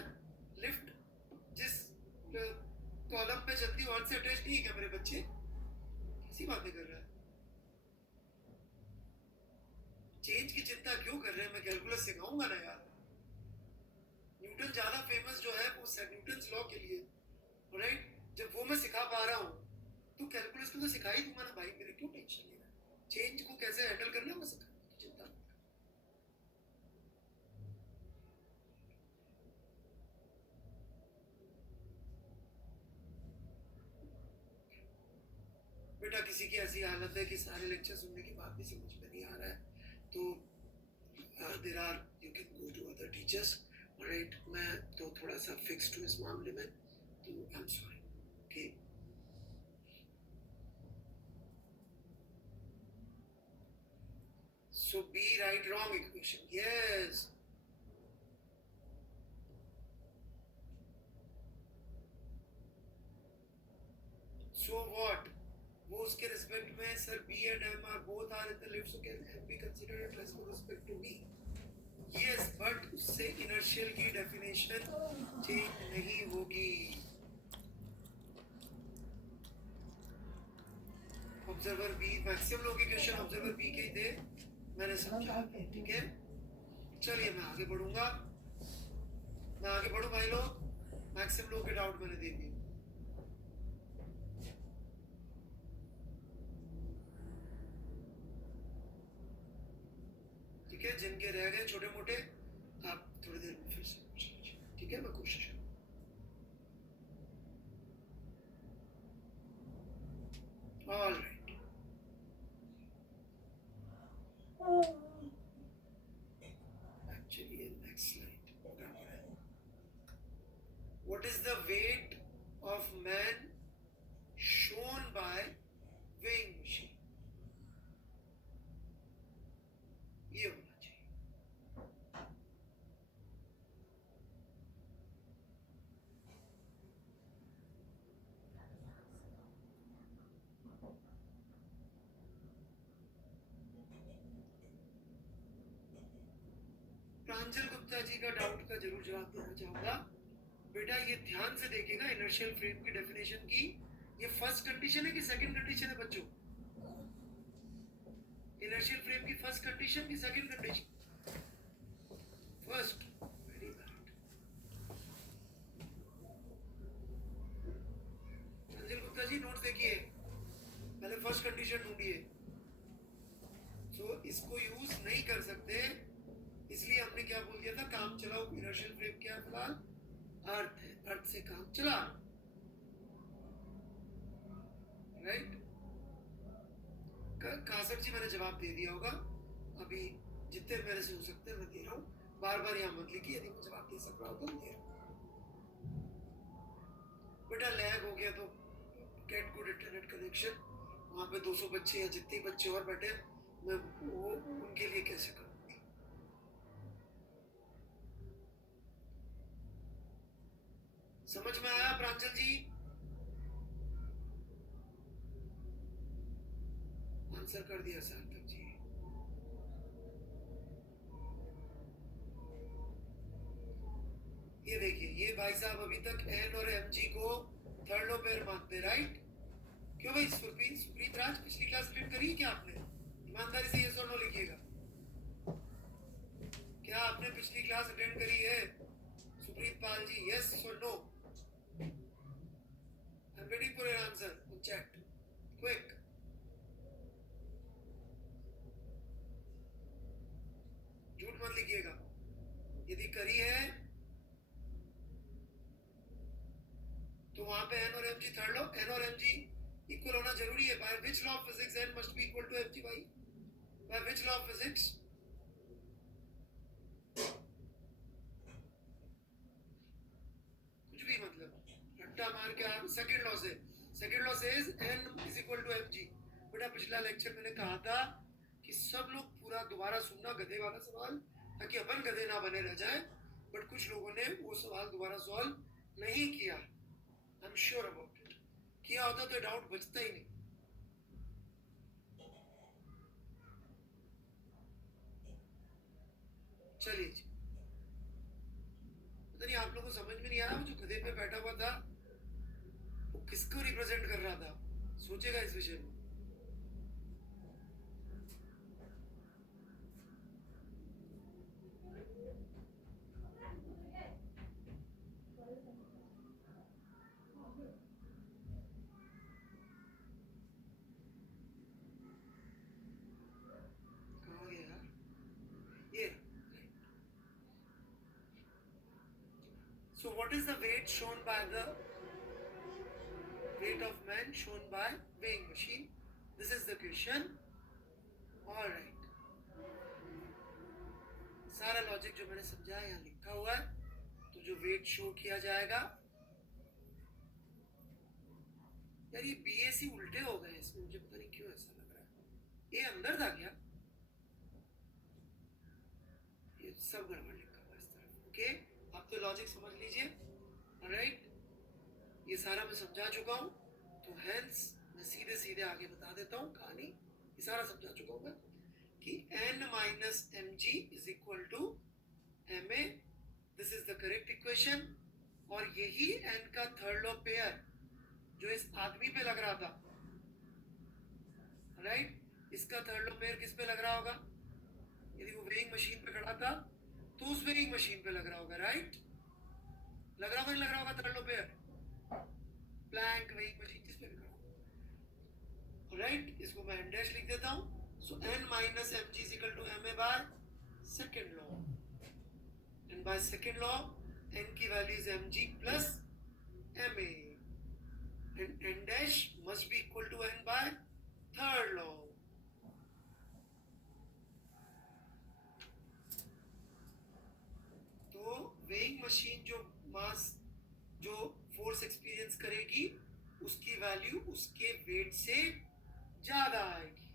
लिफ्ट जिस कॉलम पे चलती है अर्थ से अटैच नहीं है क्या मेरे बच्चे? कैसी बातें कर रहा है? चेंज की चिंता क्यों कर रहे हैं? मैं कैलकुलस सिखाऊंगा ना यार। न्यूटन ज्यादा फेमस जो है वो न्यूटन्स लॉ के लिए, राइट? जब वो मैं सिखा पा रहा हूँ तो कैलकुलस को तो सिखा ही दूंगा ना भाई, मेरे क्यों टेंशन लेना? चेंज को कैसे हैंडल करना है मैं सिखा, चिंता नहीं। बेटा किसी की ऐसी हालत है कि सारे लेक्चर सुनने के बाद भी समझ में नहीं आ रहा है, तो there are you can go to other teachers, right? मैं तो थोड़ा सा फिक्स्ड हूँ इस मामले में, तो I am sorry. Okay, so B right wrong equation, yes. So what? वो उसके रिस्पेक्ट में sir B and M are both are in the lift, so can M be considered at rest with respect to B? Yes, but उससे inertial की definition change नहीं होगी। Observer B, maximum लोग के question observer B के ही थे, मैंने समझा, ठीक है? चलिए मैं आगे बढ़ूंगा, मैं आगे बढ़ू भाई लोग, मैक्सिमम लोग के डाउट मैंने दे दिए। ठीक है, जिनके रह गए छोटे मोटे आप थोड़ी देर में फिर से पूछ लीजिए, ठीक है? मैं कोशिश करूँ। All right, actually next slide, what is the weight of man shown by weighing machine? ये होना चाहिए। प्रांजल गुप्ता जी का डाउट का जरूर जवाब देना चाहूंगा। बेटा ये ध्यान से देखिएगा, इनर्शियल फ्रेम की डेफिनेशन की ये फर्स्ट कंडीशन है कि सेकंड कंडीशन है बच्चों? इनर्शियल फ्रेम की फर्स्ट कंडीशन की second condition? First, very good. Pranjal Gupta ji note देखिए, पहले फर्स्ट कंडीशन ढूंढिए। सो इसको यूज नहीं कर सकते इसलिए हमने क्या बोल दिया था, काम चलाओ इनर्शियल फ्रेम क्या है फिलहाल, अर्थ है, अर्थ से काम चला, राइट। कासर जी मैंने जवाब दे दिया होगा, अभी जितने मेरे से हो सकते हैं मैं दे रहा हूँ, बार बार यहाँ मत लिखिए, यदि मैं जवाब दे सक रहा हूँ तो दे रहा हूँ। बेटा लैग हो गया तो गेट गुड इंटरनेट कनेक्शन, वहाँ पे 200 बच्चे या जितने बच्चे और बैठे मैं वो उनके लिए कैसे करूँ। समझ में आया प्रांजल जी? आंसर कर दिया सार्थक जी। ये देखिए, ये भाई साहब अभी तक एन और एम जी को थर्ड लो पेयर मानते, राइट? क्यों भाई सुप्रीत राज, पिछली क्लास अटेंड करी क्या आपने? ईमानदारी से यस और नो लिखिएगा। क्या आपने पिछली क्लास अटेंड करी है सुप्रीत पाल जी? यस और no? I am waiting for your answer in chat, quick. झूठ मत लिखिएगा, यदि करी है तो वहां पे एन और M G third law, N और एम जी इक्वल होना जरूरी है। By which law of physics N must be equal to M G भाई? By which law of physics? कुछ भी मतलब रट्टा मार के आप सेकंड लॉ से, second law says N is equal to M G. बेटा पिछला लेक्चर मैंने कहा था कि सब लोग पूरा दोबारा सुनना गधे वाला सवाल, ताकि अपन गधे ना बने रह जाए, बट कुछ लोगों ने वो सवाल दोबारा सॉल्व नहीं किया। I am sure about it, किया होता तो डाउट बचता ही नहीं। चलिए जी, पता नहीं आप लोगों को समझ में नहीं आ रहा, वो जो गधे पे बैठा हुआ था वो किसको रिप्रेजेंट कर रहा था, सोचेगा इस विषय में। कहाँ गया यार ये? So what is the weight shown by the weight of man shown by weighing machine? This is the question. All right. सारा लॉजिक जो मैंने समझाया यहाँ लिखा हुआ है, तो जो वेट शो किया जाएगा, यार ये बीएसी उल्टे हो गए इसमें, मुझे पता नहीं क्यों ऐसा लग रहा है। ये अंदर था क्या? ये सब गड़बड़ लिखा हुआ इस तरफ। ओके, आप तो लॉजिक समझ लीजिए, राइट? ये सारा मैं समझा चुका हूँ, तो हेंस मैं सीधे सीधे आगे बता देता हूँ कहानी। ये सारा समझा चुका हूँ मैं कि n minus M G is equal to M A, this is the correct equation. और यही n का थर्ड लॉ पेयर जो इस आदमी पे लग रहा था, राइट? इसका थर्ड लॉ पेयर किस पे लग रहा होगा? यदि वो वेइंग मशीन पे खड़ा था तो उस वेइंग मशीन पे लग रहा होगा, राइट? लग रहा होगा नहीं लग रहा होगा third law pair? Plank weighing machine किस पे भी खड़ा, राइट? इसको मैं n डैश लिख देता हूँ। So n minus M G is equal to M A by second law, and by second law n की value is M G plus M A, and n dash must be equal to n by third law. तो weighing machine जो मास, जो force experience करेगी, उसकी value उसके wait से ज्यादा आएगी।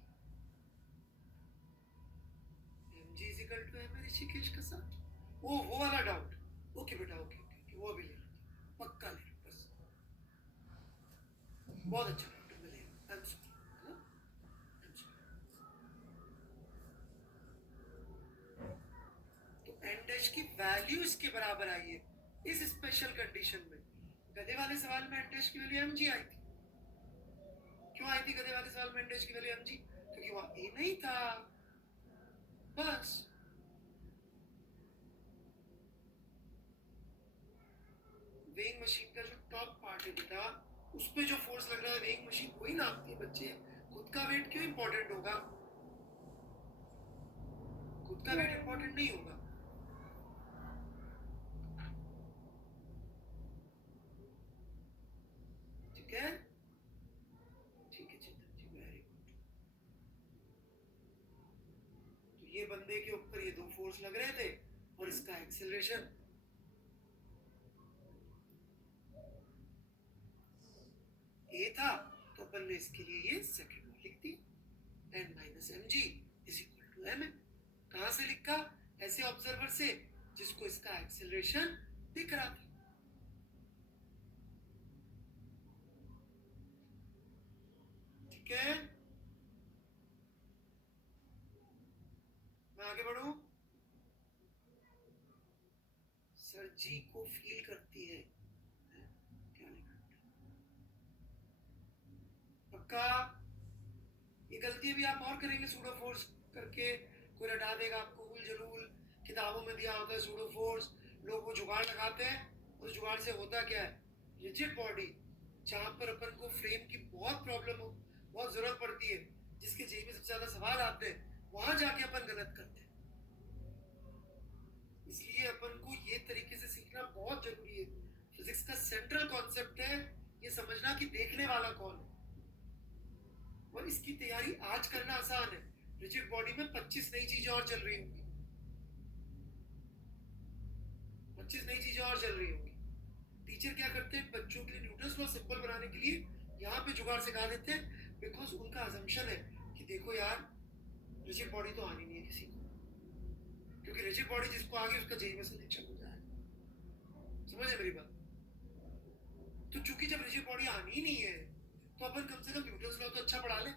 mg is equal to m Rishikesh का साथ, वो वाला डाउट, ओके बेटा, ओके वो भी ले लो, पक्का ले लो बस। बहुत अच्छा डाउट मिलेगा, आई एम सॉरी, है ना? I am sorry. तो n डैश की वैल्यू इसके बराबर आई है इस स्पेशल कंडीशन में। गधे वाले सवाल में n डैश की वैल्यू mg आई थी। क्यों आई थी गधे वाले सवाल में n डैश की वैल्यू mg? क्योंकि वहां a नहीं था, बस। वेइंग मशीन का जो टॉप पार्ट है बेटा, उस पे जो फोर्स लग रहा है वेइंग मशीन वही नापती है बच्चे। खुद का वेट क्यों इंपॉर्टेंट होगा? खुद का वेट इंपॉर्टेंट नहीं होगा, ठीक है, ठीक है चेतन जी, वेरी गुड। तो ये बंदे के ऊपर ये दो फोर्स लग रहे थे और इसका एक्सेलरेशन ए था, तो अपन ने इसके लिए ये सेकंड लॉ लिख दी, N minus M G is equal to M. कहां से लिखा? ऐसे ऑब्जर्वर से जिसको इसका एक्सेलरेशन दिख रहा था। ठीक है, मैं आगे बढ़ू। सर जी को फील करती है, क्या लिखा? पक्का? ये गलती भी आप और करेंगे सूडो फोर्स करके, कोई रटा देगा आपको हुल जलूल। किताबों में दिया होता है सूडो फोर्स, लोग वो जुगाड़ लगाते हैं। उस जुगाड़ से होता क्या है, रिजिड बॉडी जहां पर अपन को फ्रेम की बहुत प्रॉब्लम हो, बहुत जरूरत पड़ती है, जिसके जेई में सबसे ज्यादा सवाल आते हैं, वहां जाके अपन गलत करते हैं। इसलिए अपन को ये तरीके से सीखना बहुत जरूरी है। फिजिक्स का सेंट्रल कॉन्सेप्ट है ये समझना कि देखने वाला कौन है, और इसकी तैयारी आज करना आसान है। रिजिड बॉडी में 25 नई चीजें और चल रही होंगी, 25 नई चीजें और चल रही होंगी। टीचर क्या करते हैं, बच्चों के लिए न्यूटन्स लॉ सिंपल बनाने के लिए यहाँ पे जुगाड़ सिखा देते हैं, बिकॉज उनका अजम्पशन है कि देखो यार रिजिड बॉडी तो आनी नहीं है किसी को, क्योंकि रिजिड बॉडी जिसको आगे उसका जेई में सिलेक्शन हो जाए। समझे मेरी बात? तो चूंकि जब रिजिड बॉडी आनी ही नहीं है, तो अपन कम से कम न्यूटन्स लॉ तो अच्छा पढ़ा ले।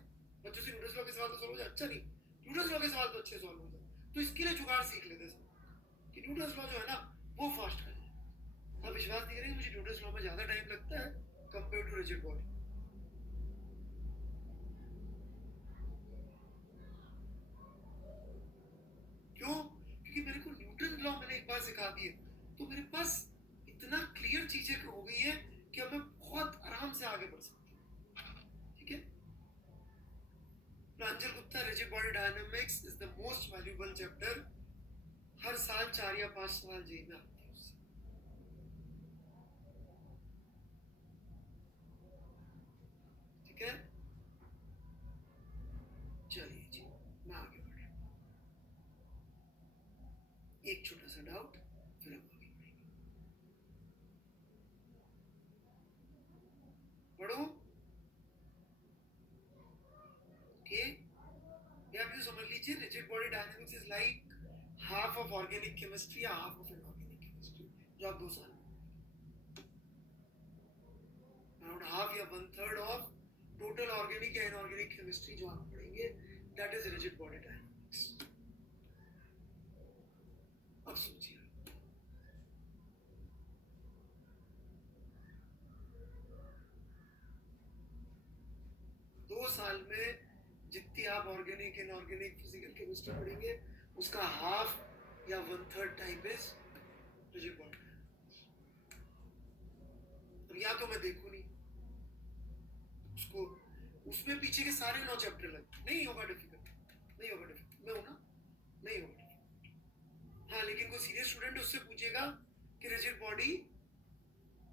बच्चों से न्यूटन्स लॉ के सवाल तो सॉल्व हो जाए, अच्छा नहीं न्यूटन्स लॉ के सवाल तो अच्छे सॉल्व हो जाए, तो इसके लिए जुगाड़ सीख लेते हैं कि न्यूटन्स लॉ जो है ना वो फास्ट कर जाए। आप विश्वास नहीं करेंगे, मुझे न्यूटन्स लॉ में ज्यादा टाइम लगता है कंपेयर टू रिजिड बॉडी। क्यों? क्योंकि मेरे को न्यूटन लॉ मैंने एक बार सिखा दिए, तो मेरे पास इतना क्लियर चीजें हो गई है कि अब मैं बहुत आराम से आगे बढ़ सकता हूँ। ठीक है, Pranjal Gupta rigid body dynamics is the most valuable chapter. हर साल 4 या 5 सवाल जेई में आते हैं उससे। ठीक है, चलिए जी मैं आगे बढ़ रहा हूँ। एक छोटा सा डाउट, फिर हम आगे बढ़ेंगे। पढ़ो। ओके, आप ये समझ लीजिए rigid body dynamics is like half of organic chemistry या हाफ ऑफ इनऑर्गेनिक केमिस्ट्री, जो आप 2 साल अराउंड हाफ या 1/3 ऑफ टोटल ऑर्गेनिक या इनऑर्गेनिक केमिस्ट्री जो आप पढ़ेंगे, that is rigid body dynamics. अब सोचिए, 2 साल में जितनी आप ऑर्गेनिक इनऑर्गेनिक फिजिकल केमिस्ट्री पढ़ेंगे, उसका हाफ या 1/3 टाइम इज रिजिड बॉडी। अब या तो मैं देखूं नहीं उसको, उसमें पीछे के सारे 9 चैप्टर लगे, नहीं होगा डिफिकल्ट, नहीं होगा डिफिकल्ट, मैं हूं ना, नहीं होगा डिफिकल्ट। हाँ, लेकिन कोई सीरियस स्टूडेंट उससे पूछेगा कि रिजिड बॉडी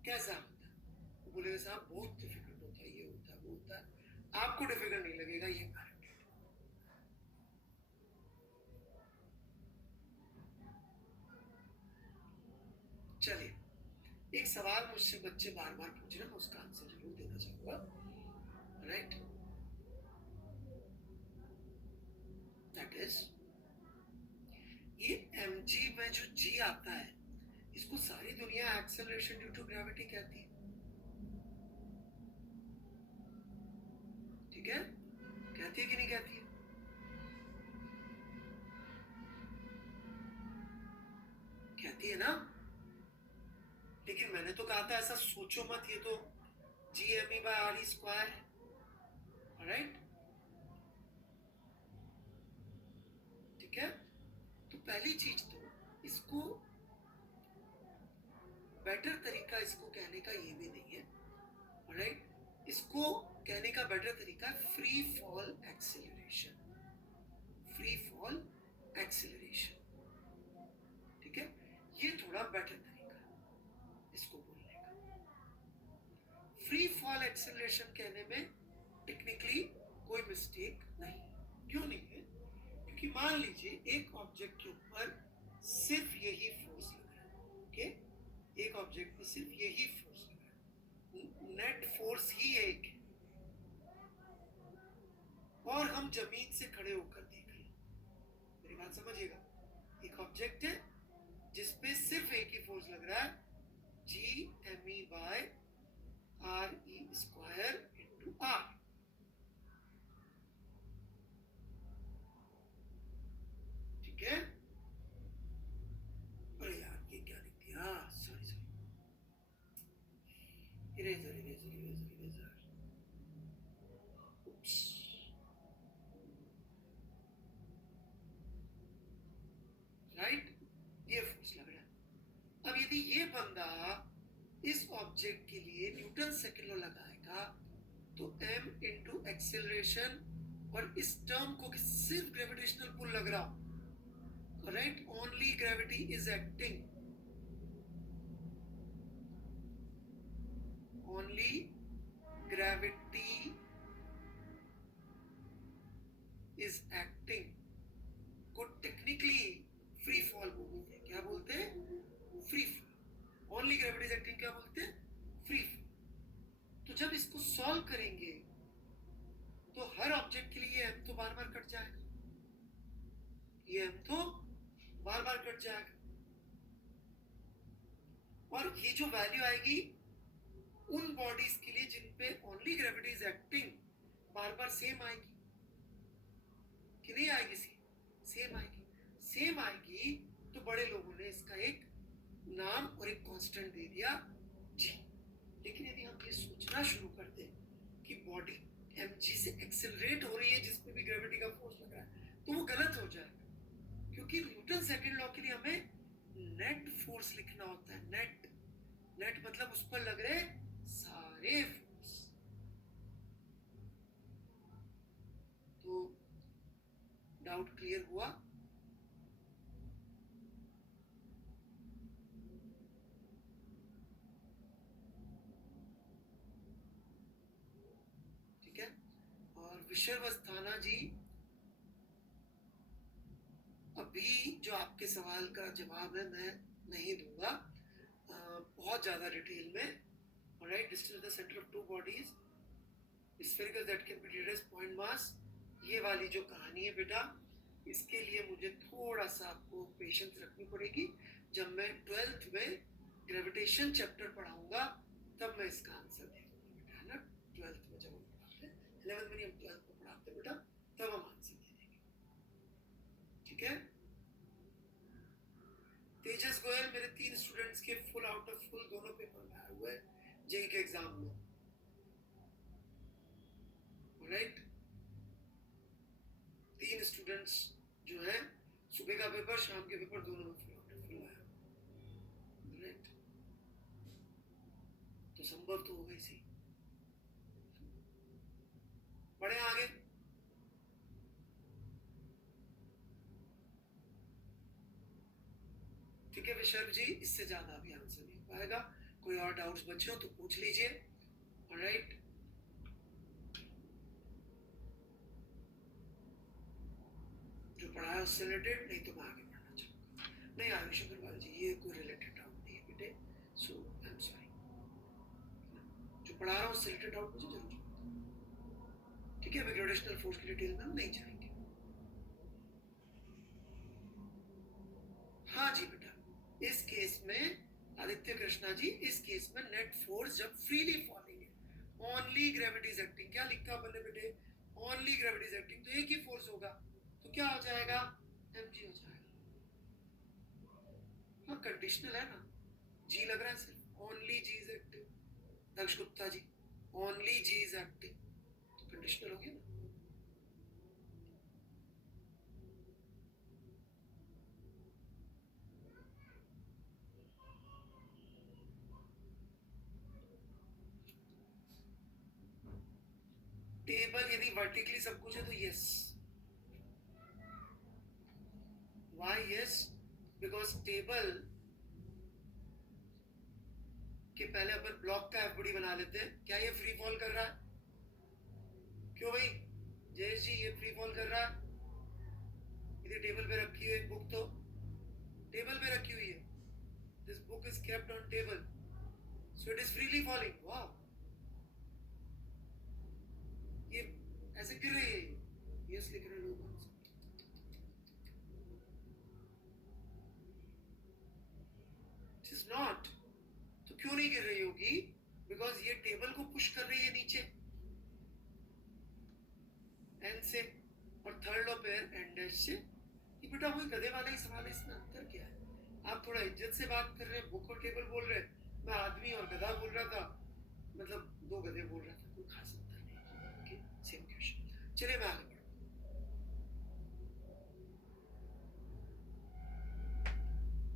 कैसा होता है, वो बोलेगा साहब बहुत डिफिकल्ट होता है, ये होता है वो होता है, आपको डिफिकल्ट नहीं लगेगा, ये गारंटी। चलिए, एक सवाल मुझसे बच्चे बार बार पूछ रहे हैं, मैं उसका आंसर जरूर देना चाहूंगा। राइट, दैट इज ये mg में जो g आता है, इसको सारी दुनिया एक्सेलरेशन ड्यू टू ग्रेविटी कहती है। ठीक है, कहती है कि नहीं कहती है? कहती है ना। लेकिन मैंने तो कहा था ऐसा सोचो मत, ये तो GME/RE² है। राइट, ठीक है, तो पहली चीज तो इसको बेटर तरीका इसको कहने का ये भी नहीं है। राइट, इसको कहने का बेटर तरीका है free fall acceleration, free fall acceleration. ठीक है, ये थोड़ा बेटर तरीका है इसको बोलने का। फ्री फॉल एक्सेलरेशन कहने में टेक्निकली कोई मिस्टेक नहीं। क्यों नहीं है? क्योंकि मान लीजिए एक ऑब्जेक्ट के ऊपर सिर्फ यही फोर्स लग रहा है, ओके? एक ऑब्जेक्ट पे सिर्फ यही फोर्स लग रहा है, नेट फोर्स ही एक है, और हम जमीन से खड़े होकर देख रहे हैं। मेरी बात समझिएगा, एक ऑब्जेक्ट है जिसपे सिर्फ एक ही फोर्स लग रहा है, G by RE square into R। ठीक है? अरे यार ये क्या लिख दिया, sorry eraser eraser eraser eraser, oops. Right, ये फोर्स लग रहा है। अब यदि ये बंदा इस ऑब्जेक्ट के लिए न्यूटन सेकंड लॉ लगाएगा तो m इंटू एक्सेलरेशन, और इस टर्म को सिर्फ ग्रेविटेशनल पुल लग रहा हो, right? Only gravity is acting, only gravity is acting को टेक्निकली फ्री फॉल बोलते हैं। क्या बोलते हैं? Free fall. Only gravity is acting क्या बोलते हैं? Free fall. तो जब इसको सॉल्व करेंगे तो हर ऑब्जेक्ट के लिए m तो बार बार कट जाएगा, ये m तो बार बार कट जाएगा, और ये जो वैल्यू आएगी उन बॉडीज के लिए जिन पे only gravity is acting bar bar same आएगी कि नहीं आएगी? सेम आएगी। सेम आएगी तो बड़े लोगों ने इसका एक नाम और एक कांस्टेंट दे दिया g। लेकिन यदि हम ये सोचना शुरू कर दें कि बॉडी mg से एक्सेलरेट हो रही है जिसपे भी ग्रेविटी का फोर्स लग रहा है, तो वो गलत हो जाएगा, क्योंकि न्यूटन सेकंड लॉ के लिए हमें नेट फोर्स लिखना होता है। नेट, नेट मतलब उस पर लग रहे सारे फोर्स। तो डाउट क्लियर हुआ? ठीक है। और विशर्वस्थाना जी, अभी जो आपके सवाल का जवाब है मैं नहीं दूंगा बहुत ज्यादा डिटेल में। Alright, distance the centre of two bodies spherical that can be treated as point mass, ये वाली जो कहानी है बेटा, इसके लिए मुझे थोड़ा सा आपको पेशेंस रखनी पड़ेगी। जब मैं 12th में ग्रेविटेशन चैप्टर पढ़ाऊंगा तब मैं इसका आंसर दे दूंगा बेटा, है ना? 12th में जब हम पढ़ाते हैं, 11th में नहीं, हम 12th में पढ़ाते हैं बेटा, तब हम आंसर दे देंगे। ठीक है? तेजस गोयल, मेरे 3 स्टूडेंट्स के फुल आउट ऑफ फुल दोनों पेपर में आए हुए जेई के एग्जाम में। राइट, 3 स्टूडेंट्स जो हैं, सुबह का पेपर शाम के पेपर दोनों में फुल आउट ऑफ फुल आया। राइट, तो संभव तो होगा इसी। बढ़े आगे। ठीक है विशर्व जी, इससे ज्यादा अभी आंसर नहीं पाएगा। कोई और डाउट्स बचे हो तो पूछ लीजिए। ऑलराइट, जो पढ़ा है उससे रिलेटेड, नहीं तो मैं आगे पढ़ना चाहूंगा। नहीं आयुष अग्रवाल जी, ये कोई रिलेटेड डाउट नहीं है बेटे, सो आई एम सॉरी। जो पढ़ा रहा हूँ उससे रिलेटेड डाउट मुझे जरूर। ठीक है, ग्रेविटेशनल फोर्स की डिटेल में हम नहीं जाएंगे। हाँ जी बेटा, इस केस में आदित्य कृष्णा जी, इस केस में नेट फोर्स जब फ्रीली फॉलिंग है, ओनली ग्रेविटी इज एक्टिंग, क्या लिखा बने बेटे? ओनली ग्रेविटी इज एक्टिंग, तो एक ही फोर्स होगा, तो क्या हो जाएगा? mg हो जाएगा। हाँ, कंडीशनल है ना, g लग रहा है सिर्फ, only g is acting. Daksh Gupta ji, only g is acting, तो कंडीशनल हो गया ना। टेबल यदि वर्टिकली सब कुछ है तो yes. Why yes? Because table कि पहले अपन ब्लॉक का एफबीडी बना लेते हैं। क्या ये फ्री फॉल कर रहा है? क्यों भाई जयेश जी, ये फ्री फॉल कर रहा है? इधर टेबल पे रखी हुई बुक, तो टेबल पे रखी हुई है। This book is kept on table, so it is freely falling. वाह, ये ऐसे गिर रही है। यस लिख रहे लोग। It is not. तो क्यों नहीं गिर रही होगी? बिकॉज ये टेबल को पुश कर रही है नीचे, एन से, और third of air and dash से। ये बेटा वही गधे वाला ही सवाल है, इसमें अंतर क्या है? आप थोड़ा इज्जत से बात कर रहे हैं, बुक और टेबल बोल रहे हैं, मैं आदमी और गधा बोल रहा था, मतलब दो गधे बोल रहा था, कोई खास अंतर नहीं। Same question. चलिए मैं आगे बढ़ूं।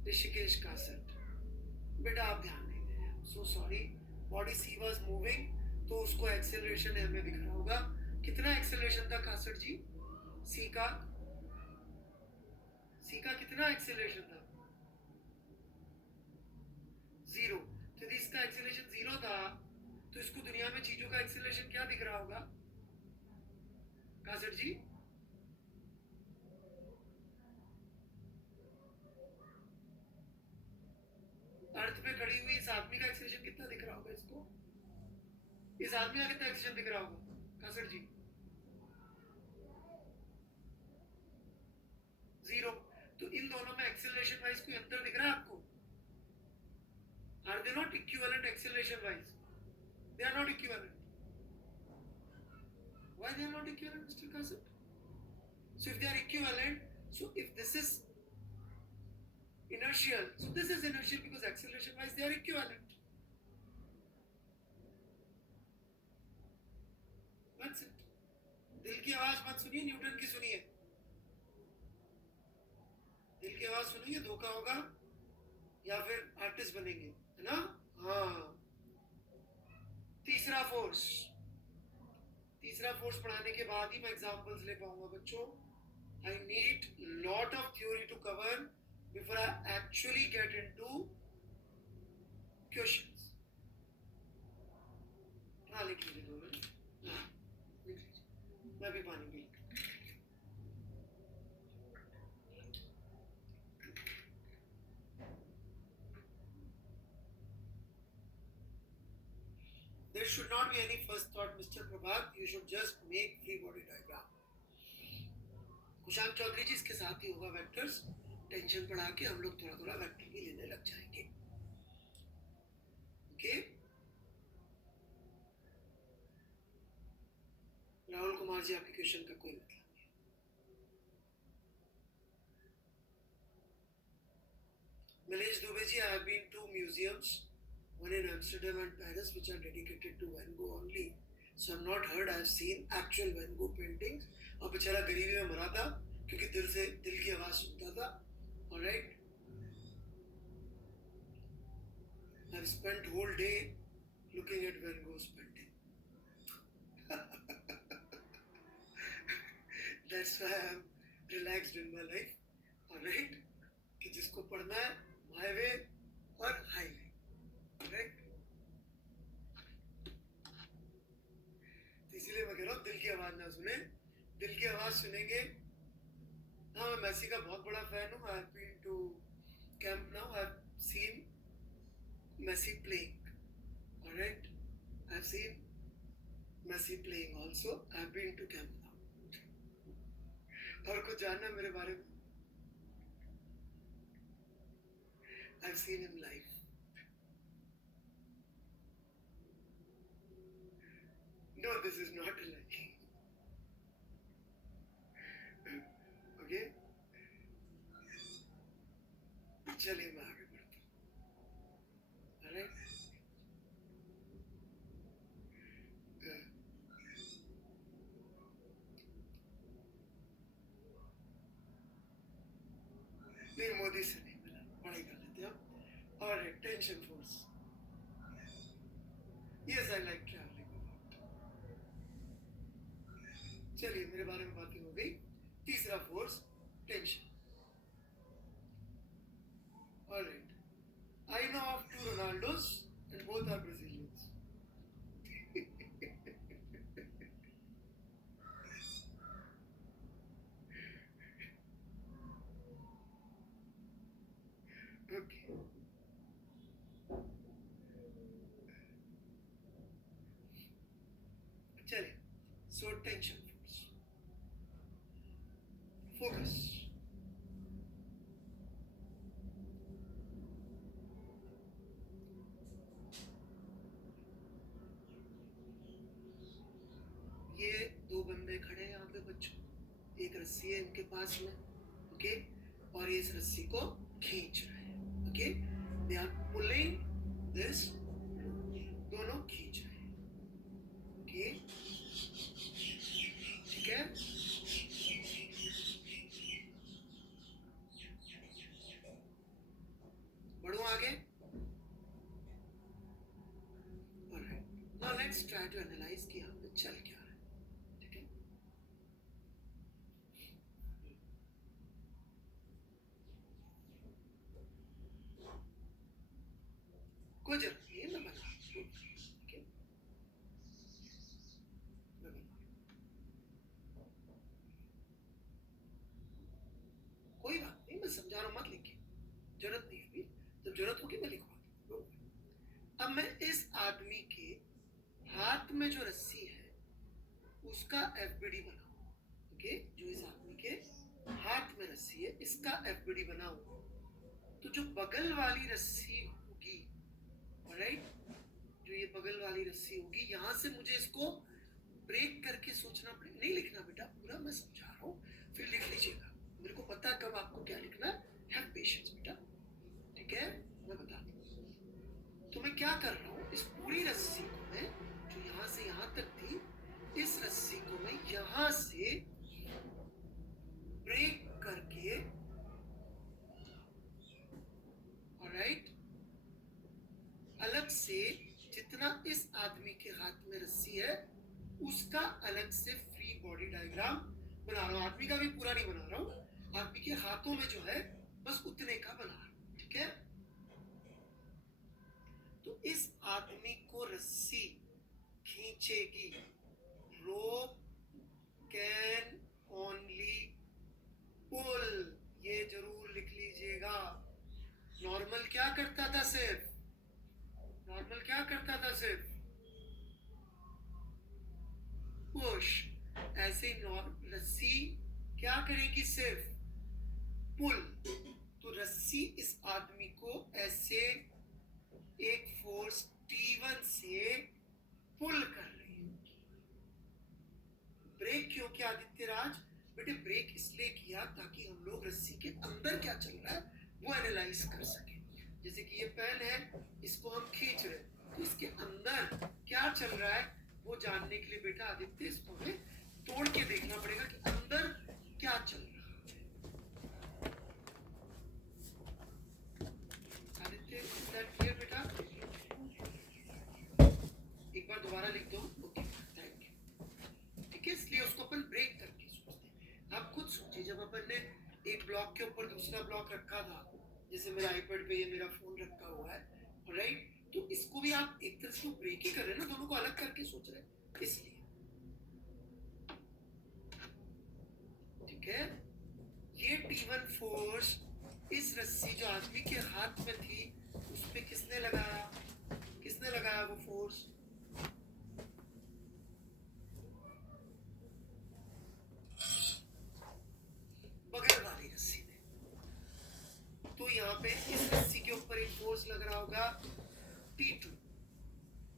ऋषिकेश कासट, बेटा आप ध्यान नहीं दे रहे, so sorry. Body she was moving, तो उसको एक्सेलरेशन एल में दिख रहा होगा। कितना एक्सेलरेशन था कासट जी? सी का कितना एक्सेलरेशन था? 0। तो यदि इसका एक्सेलरेशन 0 था, तो इसको दुनिया में चीजों का एक्सेलरेशन क्या दिख रहा होगा कासट जी? अर्थ पे खड़ी हुई इस आदमी का एक्सेलरेशन कितना दिख रहा होगा इसको? इस आदमी का कितना एक्सेलरेशन दिख रहा होगा कासट जी? 0। तो इन दोनों में एक्सेलरेशन वाइज कोई अंतर दिख रहा है आपको? Are they not equivalent acceleration wise? They are not equivalent. Why they are not equivalent, Mr. Kasut? So if they are equivalent, so if this is inertial, so this is inertial because acceleration wise they are equivalent. That's it. दिल की आवाज मत सुनिए, Newton की सुनिए। दिल की आवाज सुनेंगे धोखा होगा, या फिर आर्टिस्ट बनेंगे, है ना? हाँ। तीसरा फोर्स पढ़ाने के बाद ही मैं एग्जांपल्स ले पाऊंगा बच्चों। I need lot of theory to cover before I actually get into questions. हाँ लिख लीजिए दो मिनट, लिख लीजिए, मैं भी पानी P. There should not be any first thought, Mr. Prabhat. You should just make free body diagram. Kushal Chaudhary ji इसके साथ ही होगा वेक्टर्स। टेंशन बढ़ा के हम लोग थोड़ा थोड़ा वेक्टर भी लेने लग जाएंगे। ओके, राहुल कुमार जी आपके क्वेश्चन का कोई मतलब नहीं। Milesh Dubey ji, I have been to museums, one in Amsterdam and Paris, which are dedicated to Van Gogh only. So I've not heard, I've seen actual Van Gogh paintings. और बेचारा गरीबी में मरा था क्योंकि दिल की आवाज सुनता था। Alright, I've spent whole day looking at Van Gogh's painting. That's why I'm relaxed in my life. Alright, कि जिसको पढ़ना है हाईवे और हाईवे, राइट? इसीलिए मैं कह रहा हूँ दिल की आवाज ना सुने, दिल की आवाज सुनेंगे। हाँ, मैं मेसी का बहुत बड़ा फैन हूँ। I have been to camp now, I have seen Messi playing. Alright, I have seen Messi playing also. I have been to camp now. और कुछ जानना मेरे बारे में? I've seen him live. No, this is not a lie. Okay? चलिए मैं आगे बढ़ता हूँ। Alright? नहीं, मोदी से नहीं मिला, पढ़ाई कर लेते हैं। Alright, tension force. Yes, I like traveling a lot. चलिए मेरे बारे में बातें हो गई। तीसरा force tension. Alright, I know of two Ronaldos and both tension force, focus. ये दो बंदे खड़े हैं यहाँ पे बच्चों, एक रस्सी है इनके पास में, ओके, और ये इस रस्सी को खींच रहे हैं, okay, they are pulling this, दोनों खींच रहे हैं, ओके, ठीक है। बढ़ो आगे। Alright, now let's try to analyse कि यहाँ पे चल क्या रहा है, ठीक है। कोई जरूरत नहीं है, मैं बता रहा हूँ, ठीक है, मैं बता रहा हूँ, कोई बात नहीं, मैं समझा रहा हूँ, मत लिखिए, जरूरत नहीं है अभी, जब जरूरत होगी मैं लिखवा दूंगा। अब मैं इस आदमी के हाथ में जो रस्सी है उसका एफबीडी बनाऊं, ओके, जो इस आदमी के हाथ में रस्सी है इसका एफबीडी बनाऊं, तो जो बगल वाली रस्सी होगी, राइट, जो ये बगल वाली रस्सी होगी, यहां से मुझे इसको ब्रेक करके सोचना पड़ेगा। नहीं लिखना बेटा पूरा, मैं समझा रहा हूँ, फिर लिख लीजिएगा, मेरे को पता है कब आपको क्या लिखना है, हैव पेशेंस बेटा, ठीक है, मैं बता दूं। तो मैं क्या कर रहा हूँ, इस पूरी रस्सी को मैं, जो यहाँ से यहाँ तक थी, इस रस्सी को मैं यहाँ से ब्रेक करके, ऑलराइट, अलग से जितना इस आदमी के हाथ में रस्सी है उसका अलग से फ्री बॉडी डायग्राम बना रहा हूँ। आदमी का भी पूरा नहीं बना रहा हूँ, आदमी के हाथों में जो है बस उतने का बना रहा हूँ, ठीक है। तो इस आदमी को रस्सी खींचेगी, रोप कैन ओनली पुल, ये जरूर लिख लीजिएगा। नॉर्मल क्या करता था, सिर्फ नॉर्मल क्या करता था, सिर्फ पुश, ऐसे रस्सी क्या करेगी, सिर्फ पुल। तो रस्सी इस आदमी को ऐसे एक फोर्स T1 से पुल कर रही है। ब्रेक क्यों किया आदित्य राज? बेटे ब्रेक इसलिए किया ताकि हम लोग रस्सी के अंदर क्या चल रहा है वो एनालाइज कर सके। जैसे कि ये पेन है, इसको हम खींच रहे हैं, तो इसके अंदर क्या चल रहा है वो जानने के लिए बेटा आदित्य इसको हमें तोड़ के देखना पड़ेगा कि अंदर क्या चल रहा है। आदित्य इज दैट क्लियर बेटा? एक बार दोबारा लिख दो, ओके थैंक यू, ठीक है। इसलिए उसको अपन ब्रेक करके सोचते हैं। आप खुद सोचिए, जब अपन ने एक ब्लॉक के ऊपर दूसरा ब्लॉक रखा था, जैसे मेरा आईपैड पे ये मेरा फोन रखा हुआ है, राइट, तो इसको भी आप एक तरह से ब्रेक ही कर रहे हैं ना, दोनों को अलग करके सोच रहे हैं, इसलिए, ठीक है। ये T1 फोर्स इस रस्सी जो आदमी के हाथ में थी उस पे किसने लगाया, किसने लगाया वो फोर्स? बगल वाली रस्सी ने। तो यहाँ पे इस रस्सी के ऊपर एक फोर्स लग रहा होगा T2।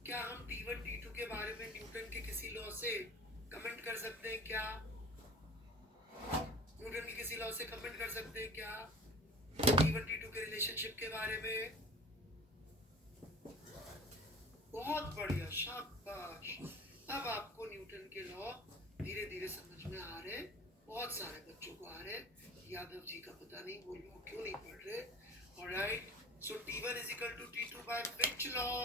क्या हम T1 T2 के बारे में न्यूटन के किसी लॉ से कमेंट कर सकते हैं क्या? न्यूटन के किसी लॉ से कमेंट कर सकते हैं क्या T1 T2 के रिलेशनशिप के बारे में? बहुत बढ़िया, शाबाश। अब आपको न्यूटन के लॉ धीरे धीरे समझ में आ रहे हैं, बहुत सारे बच्चों को आ रहे हैं। यादव जी का पता नहीं वो लॉ क्यों नहीं पढ़ रहे। Alright, so T1 is equal to T2 by which law?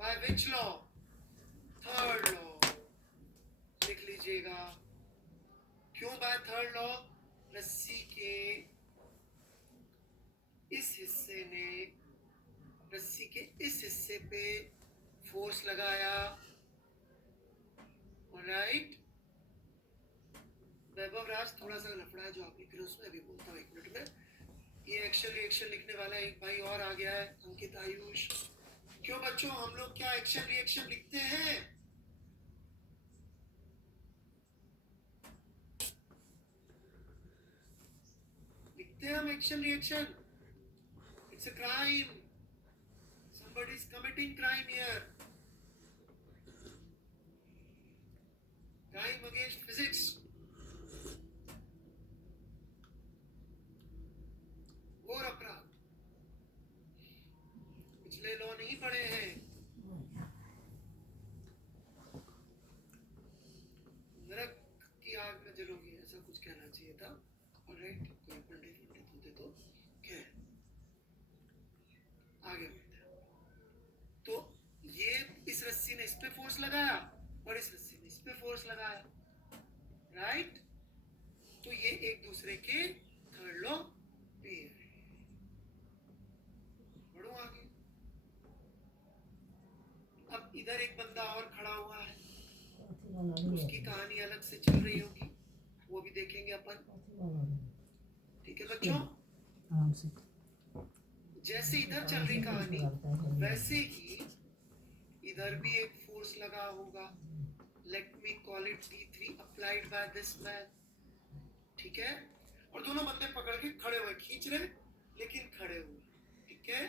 By which law? Third law. लिख लीजिएगा। क्यों बाय थर्ड लॉ? रस्सी के इस हिस्से ने रस्सी के इस हिस्से पे फोर्स लगाया, राइट। वैभव राज थोड़ा सा लफड़ा है जो आप लिख रहे हो उसमें, अभी बोलता हूँ 1 मिनट में। ये एक्शन रिएक्शन लिखने वाला एक भाई और आ गया है, अंकित आयुष। क्यों बच्चों, हम लोग क्या एक्शन रिएक्शन लिखते हैं? हैं हम action reaction. It's a crime. somebody is committing crime here. crime against physics. घोर अपराध. पिछले लॉ नहीं पढ़े हैं. नरक की आग में जलोगे, ऐसा कुछ कहना चाहिए था. ऑलराइट, कोई पंडित होते तो क्या आगे बढ़ते. तो ये इस रस्सी ने इस पे फोर्स लगाया और इस रस्सी ने इस पे फोर्स लगाया. राइट. तो ये एक दूसरे के थर्ड लॉ पे है. बढ़ो आगे. अब इधर एक बंदा और खड़ा हुआ है, उसकी कहानी अलग से चल रही होगी, वो भी देखेंगे अपन. ठीक है बच्चों. जैसे इधर चल रही कहानी वैसे ही इधर भी एक फोर्स लगा होगा. Let me call it T3 applied by this man. ठीक है. और दोनों बंदे पकड़ के खड़े हुए, खींच रहे लेकिन खड़े हुए. ठीक है.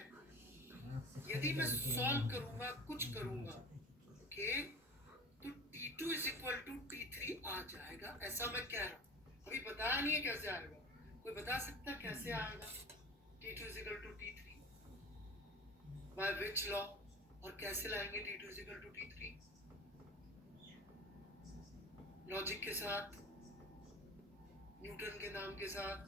यदि मैं सॉल्व करूंगा, कुछ करूंगा, ओके, तो T2 is equal to T3 आ जाएगा. ऐसा मैं कह रहा हूं. अभी बताया नहीं है कैसे आएगा. कोई बता सकता कैसे आएगा T2 is equal to T3 by which law? और कैसे लाएंगे T2 is equal to T3? Logic के साथ, न्यूटन के नाम के साथ.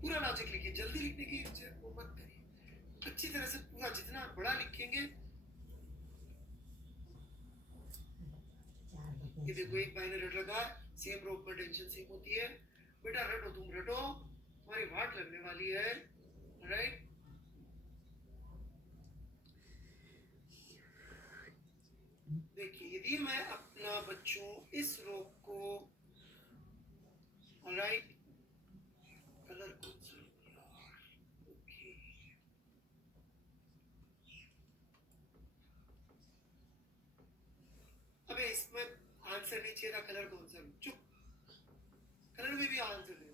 पूरा लॉजिक लिखिए. जल्दी लिखने की वो मत करिए. अच्छी तरह से पूरा जितना बड़ा लिखेंगे. ये देखो एक भाई ने रट रखा है, सेम रोप में टेंशन सेम होती है. बेटा रटो, तुम रटो, तुम्हारी वाट लगने वाली है. राइट. देखिए यदि मैं अपना बच्चों इस रोप को, ऑलराइट, कलर कौन सा यार, ओके, अबे इसमें आंसर नहीं चाहिए था. कलर कौन सा? चुप. कलर में भी आंसर दे.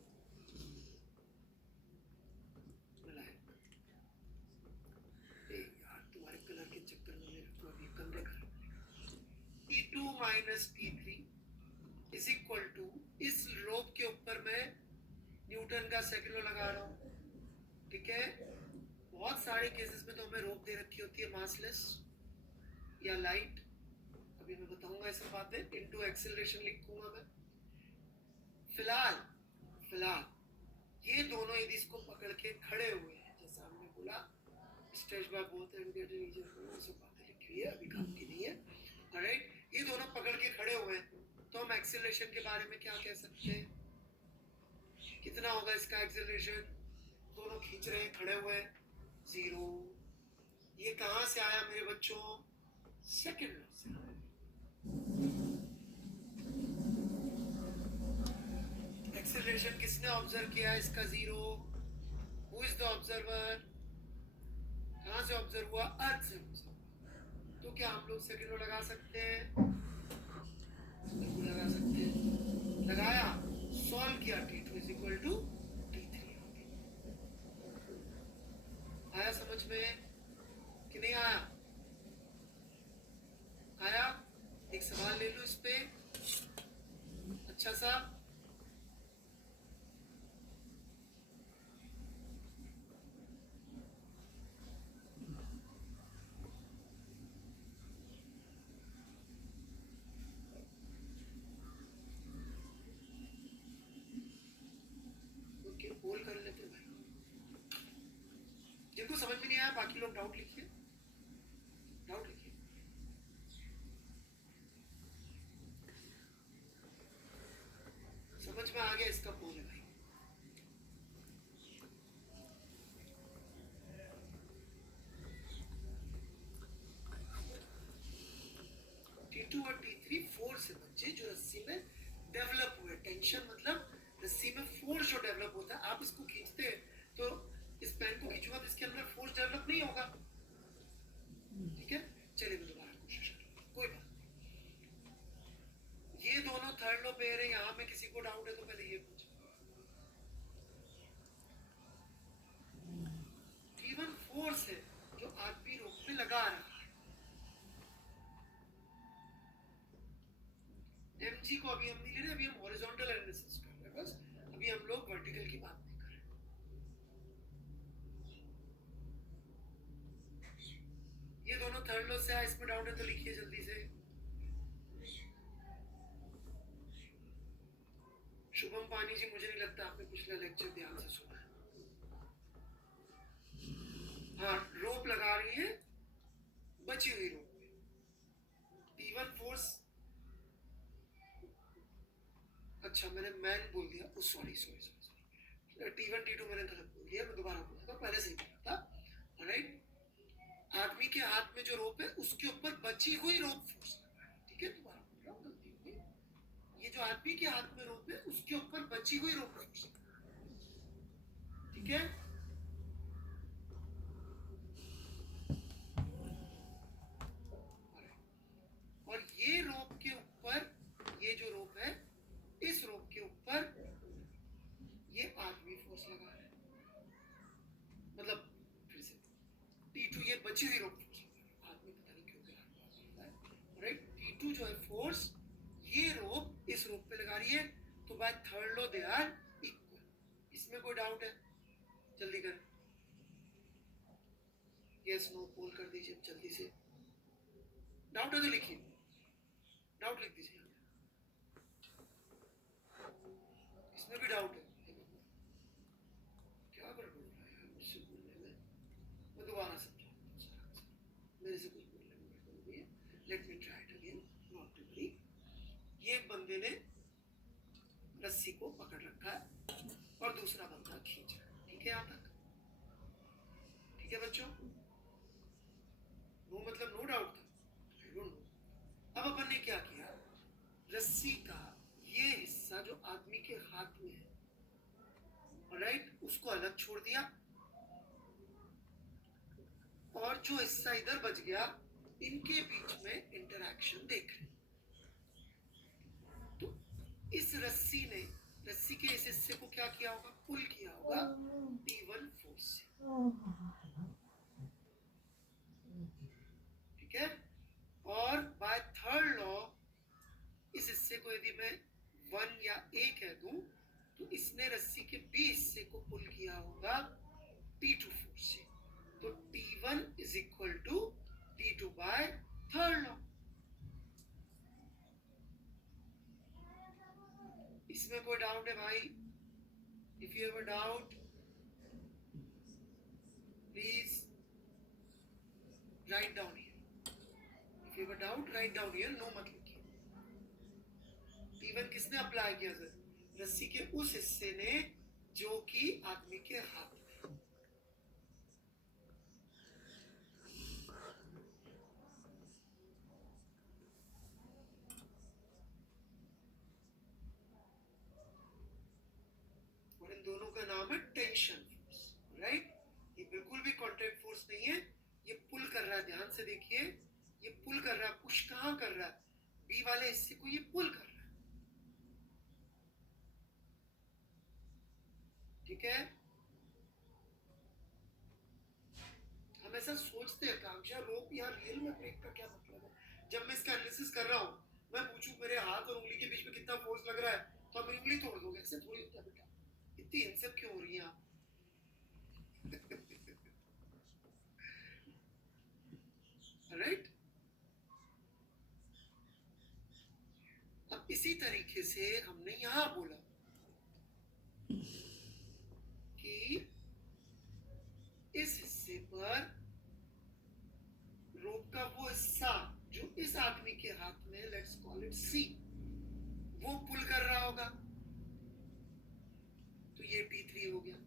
यार तुम्हारे कलर के चक्कर में मेरे को अभी कमरे खराब. T2 minus T3 is equal to, इस रोप के ऊपर मैं न्यूटन का सेकंड लॉ लगा रहा हूं. ठीक है. बहुत सारे केसेस में तो हमें रोप दे रखी होती है मासलेस या लाइट. अभी मैं बताऊंगा ऐसा बात है. इनटू एक्सेलरेशन लिखूंगा मैं. फिलहाल ये दोनों यदि इसको पकड़ के खड़े हुए हैं, जैसा हमने बोला, stretch by both end get reason, सब बातें लिखी हुई है, अभी काम की नहीं है. ऑलराइट. ये दोनों पकड़ के खड़े हुए हैं तो हम एक्सेलरेशन के बारे में क्या कह सकते हैं? कितना होगा इसका एक्सेलरेशन? दोनों खींच रहे हैं, खड़े हुए हैं, 0. ये कहां से आया मेरे बच्चों? सेकंड लॉ से आया. एक्सेलरेशन किसने ऑब्जर्व किया इसका 0? Who is the observer? कहां से ऑब्जर्व हुआ? अर्थ से ऑब्जर्व. तो क्या हम लोग सेकंड लॉ लगा सकते हैं? बिल्कुल लगा सकते हैं. लगाया, सॉल्व किया, T2 is equal to T3. आया समझ में कि नहीं आया? आया. एक सवाल ले लो इस पे अच्छा सा. बोल कर लेते भाई. जिनको समझ में नहीं आया बाकी लोग डाउट लिखिए. डाउट लिखिए. समझ में आ गया इसका बोल है भाई. T2 और T3 फोर्स से बच्चे जो रस्सी में डेवलप हुए. टेंशन मतलब रस्सी में फोर्स जो डेवलप होता है. आप इसको खींचते हैं तो इस पेन को खींचूंगा तो इसके अंदर फोर्स डेवलप नहीं होगा. ठीक है. चलिए मैं दोबारा कोशिश करूंगा. कोई बात नहीं. ये दोनों थर्ड लॉ पे कह रहे हैं यहाँ में किसी को डाउट है तो पहले ये पूछ। T1 फोर्स है जो आदमी रोप पे लगा रहा है। mg को अभी हम नहीं ले रहे, अभी हम हॉरिजॉन्टल एनालिसिस कर रहे हैं बस, अभी हम लोग वर्टिकल की बात नहीं कर रहे। ये दोनों थर्ड लॉ से है, इसमें डाउट है तो लिखिए जल्दी से। शुभम पानी जी, मुझे नहीं लगता आपने पिछला लेक्चर ध्यान से सुना है। हाँ, रोप लगा रही है बची हुई रोप में। T1 फोर्स, अच्छा मैंने मैन बोल दिया, sorry sorry sorry, T1 T2 मैंने गलत बोल दिया, मैं दोबारा बोला था, पहले सही बोला था। राइट, आदमी के हाथ में जो रोप है उसके ऊपर बची हुई रोप फोर्स लगा है। ठीक है, दोबारा बोल रहा हूँ, गलती हो गई। ये जो आदमी के हाथ में रोप है उसके ऊपर बची हुई रोप फोर्स, ठीक है। और ये रोप के ऊपर, ये जो रोप है, इस रोप के ऊपर ये आदमी फोर्स लगा है, मतलब फिर से T2 ये बची हुई रोप फोर्स लगा है, आदमी पता नहीं क्यों लगा है। राइट, T2 जो है फोर्स, ये रोप इस रोप पे लगा रही है, तो by third law they are equal. इसमें कोई डाउट है? जल्दी कर, यस नो पोल कर दीजिए जल्दी से। डाउट है तो लिखिए, डाउट लिख दीजिए। इसमें भी डाउट है, क्या गड़बड़ हो रहा है यार मुझसे बोलने में। मैं दोबारा समझाऊंगा, मेरे से कुछ बोलने में गड़बड़ हुई है। Let me try it again, not to worry. ये एक बंदे ने रस्सी को पकड़ रखा है और दूसरा बंदा खींच रहा है, ठीक है यहाँ तक? ठीक है बच्चों, नो मतलब नो डाउट था, आई डोंट नो। अब अपन ने क्या किया, रस्सी का ये हिस्सा जो आदमी के हाथ में है, राइट, उसको अलग छोड़ दिया, और जो हिस्सा इधर बच गया, इनके बीच में इंटरैक्शन देख रहे। तो इस रस्सी ने, रस्सी के इस हिस्से को क्या किया होगा, पुल किया होगा T1 फोर्स से, ठीक है। और बाय थर्ड लॉ इस हिस्से को यदि मैं 1 या A कह दूं, तो इसने रस्सी के B हिस्से को पुल किया होगा T2 फोर्स से, तो T1 is equal to T2 by third law. इसमें कोई डाउट है भाई? If you have a doubt please write down here. If you have a doubt write down here, no मत लिखिए। T1 किसने अप्लाई किया सर? रस्सी के उस हिस्से ने जो कि आदमी के हाथ में। और इन दोनों का नाम है टेंशन फोर्स, राइट। ये बिल्कुल भी कॉन्ट्रैक्ट फोर्स नहीं है, ये पुल कर रहा है, ध्यान से देखिए, ये पुल कर रहा है। पुश कहां कर रहा है? बी वाले हिस्से को ये पुल कर रहा है, ठीक है। हम ऐसा सोचते हैं कांक्षा, रोप या रियल में ब्रेक का क्या मतलब है? जब मैं इसका एनालिसिस कर रहा हूं, मैं पूछूं मेरे हाथ और उंगली के बीच में कितना फोर्स लग रहा है, तो आप मेरी उंगली तोड़ दोगे, ऐसे थोड़ी होता है बेटा। इतनी हिंसक क्यों हो रही है आप? राइट। अब इसी तरीके से हमने यहां बोला कि इस हिस्से पर रोप का वो हिस्सा जो इस आदमी के हाथ में, लेट्स कॉल इट C, वो पुल कर रहा होगा, तो ये T3 हो गया।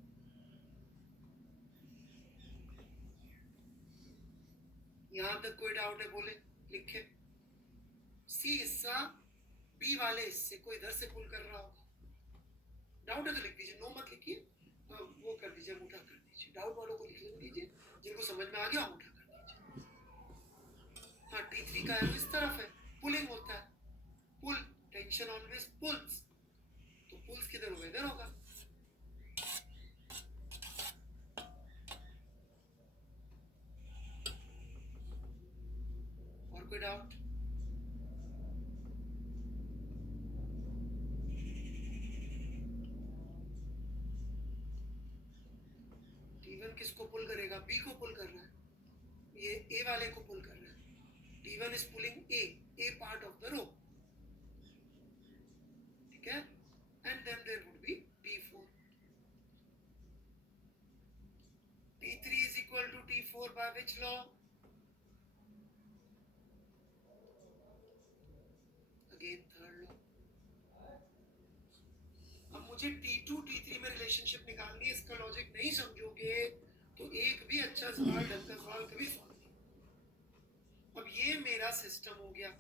यहां तक कोई डाउट है? बोले, लिखे। C हिस्सा B वाले हिस्से को इधर से पुल कर रहा होगा। डाउट है तो लिख दीजिए, नो मत लिखिए, वो कर दीजिए, अंगूठा कर दीजिए। डाउट वालों को लिख दीजिए, जिनको समझ में आ गया अंगूठा कर दीजिए। हाँ, T3 का एरो इस तरफ है, पुलिंग होता है, पुल टेंशन फ्रिक्शन ऑलवेज पुल्स, तो पुल्स किधर होगा, इधर होगा। और कोई डाउट? T1 किसको पुल करेगा, B को पुल कर रहा है, ये A वाले को पुल कर रहा है। T1 is pulling A part of the rope, ठीक है, and then there would be T4. T3 is equal to T4 by which law? Again third law. अब मुझे T2 T3 में रिलेशनशिप निकालनी है, इसका लॉजिक नहीं समझोगे तो एक भी अच्छा सवाल, ढंग का सवाल कभी सॉल्व नहीं। अब ये मेरा सिस्टम हो गया,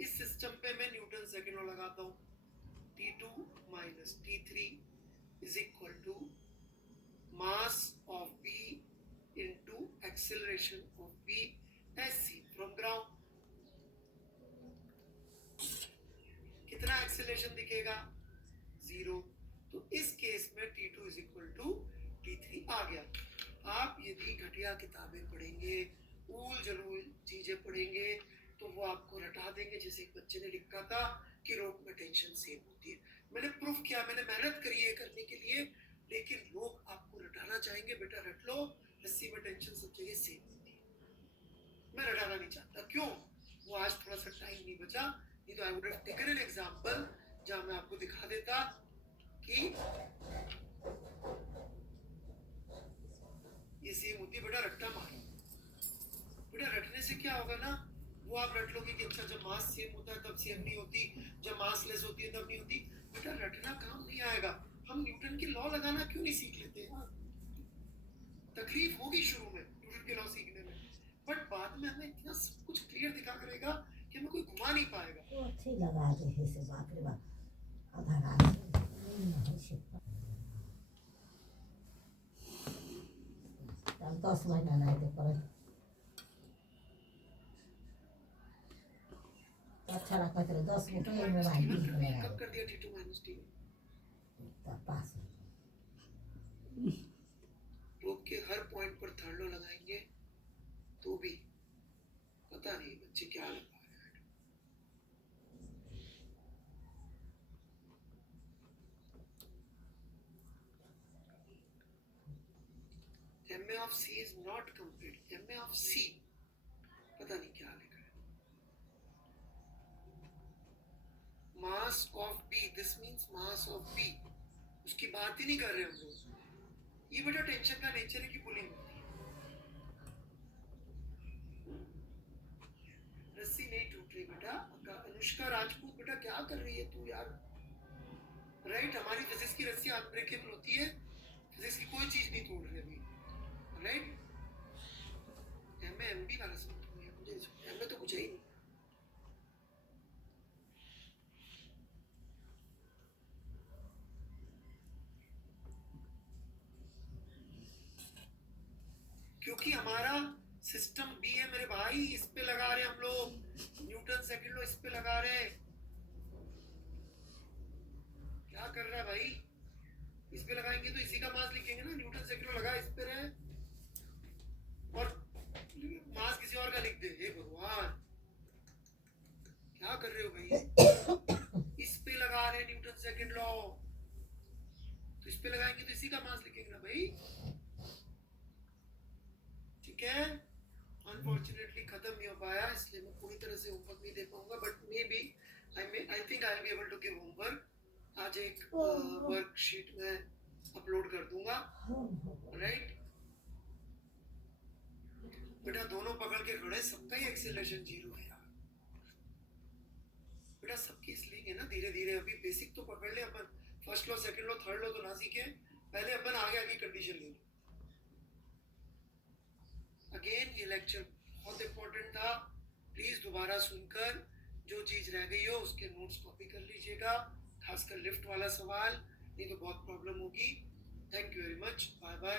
इस सिस्टम पे मैं न्यूटन सेकंड लॉ लगाता हूँ, T2 minus T3 is equal to mass of B into acceleration of B as seen from ground। कितना एक्सेलरेशन दिखेगा, 0, तो इस केस में T2 is equal to T3 आ गया। आप यदि घटिया किताबें पढ़ेंगे, ऊल जलूल चीजें पढ़ेंगे, तो वो आपको रटा देंगे। जैसे एक बच्चे ने लिखा था कि रोप में टेंशन सेम होती है, मैंने प्रूफ किया, मैंने मेहनत करी है करने के लिए, लेकिन लोग आपको रटाना चाहेंगे, बेटा रट लो, रस्सी में टेंशन सब जगह सेम होती है। मैं रटाना नहीं चाहता, क्यों, वो आज थोड़ा सा टाइम नहीं बचा, नहीं तो I would have taken an example जहां मैं आपको दिखा देता कि ये सेम होती है। बेटा रट्टा मारो, बेटा रटने से क्या होगा ना, वो आप रट लोगे कि अच्छा जब मास सेम होता है तब सेम नहीं होती, जब मास लेस होती है तब नहीं होती। बेटा रटना काम नहीं आएगा। हम न्यूटन के लॉ लगाना क्यों नहीं सीख लेते यार? तकलीफ होगी शुरू में न्यूटन के लॉ सीखने में, बट बाद में हमें इतना सब कुछ क्लियर दिखा करेगा कि हमें कोई घुमा नहीं पाएगा। तो अच्छी लगा दे है से, बाप रे बाप, आधा रात नहीं से हम 10 महीना नहीं दे पर अच्छा रखा तेरे 10 मिनट में मोबाइल में कब कर दिया T2 minus T1? तब पास रोप के हर पॉइंट पर थर्ड लॉ लगाएंगे तो भी पता नहीं बच्चे क्या लगा रहे हैं। MA of C is not complete, MA of C पता नहीं क्या लिखा है। Mass of B, this means mass of B, उसकी बात ही नहीं कर रहे हम लोग। ये बेटा टेंशन का नेचर है कि पुलिंग होती है, रस्सी नहीं टूट रही बेटा। अनुष्का राजपूत बेटा क्या कर रही है तू यार, राइट? हमारी फिजिक्स की रस्सी अनब्रेकेबल होती है, फिजिक्स की कोई चीज नहीं तोड़ रही अभी, राइट? MB वाला समझ मुझे, MA तो कुछ है ही नहीं। क्योंकि हमारा सिस्टम बी है मेरे भाई, इस पे लगा रहे हम लोग, न्यूटन सेकंड लॉ इस पे लगा रहे। क्या कर रहा है भाई, इस पे लगाएंगे तो इसी का मास लिखेंगे ना, न्यूटन सेकंड लॉ लगा इस पे रहे और मास किसी और का लिख दे। हे भगवान क्या कर रहे हो भाई, इस पे लगा रहे न्यूटन सेकंड लॉ, तो इस पे लगाएंगे तो इसी का मास लिखेंगे ना भाई, ठीक है? अनफॉर्चुनेटली खत्म नहीं हो पाया, इसलिए मैं पूरी तरह से होमवर्क नहीं दे पाऊंगा, but may be I think I will be able to give homework. आज एक वर्कशीट में अपलोड कर दूंगा, राइट? बेटा दोनों पकड़ के खड़े, सबका ही एक्सेलरेशन 0 है यार। बेटा सबकी इसलिए है ना, धीरे धीरे अभी बेसिक तो पकड़ ले अपन, first law second law third law तो ना सीखे, पहले अपन आगे आगे कंडीशन ले लो। अगेन ये लेक्चर बहुत इंपॉर्टेंट था, प्लीज दोबारा सुनकर जो चीज रह गई हो उसके नोट्स कॉपी कर लीजिएगा, खासकर लिफ्ट वाला सवाल, नहीं तो बहुत प्रॉब्लम होगी। Thank you very much, bye bye.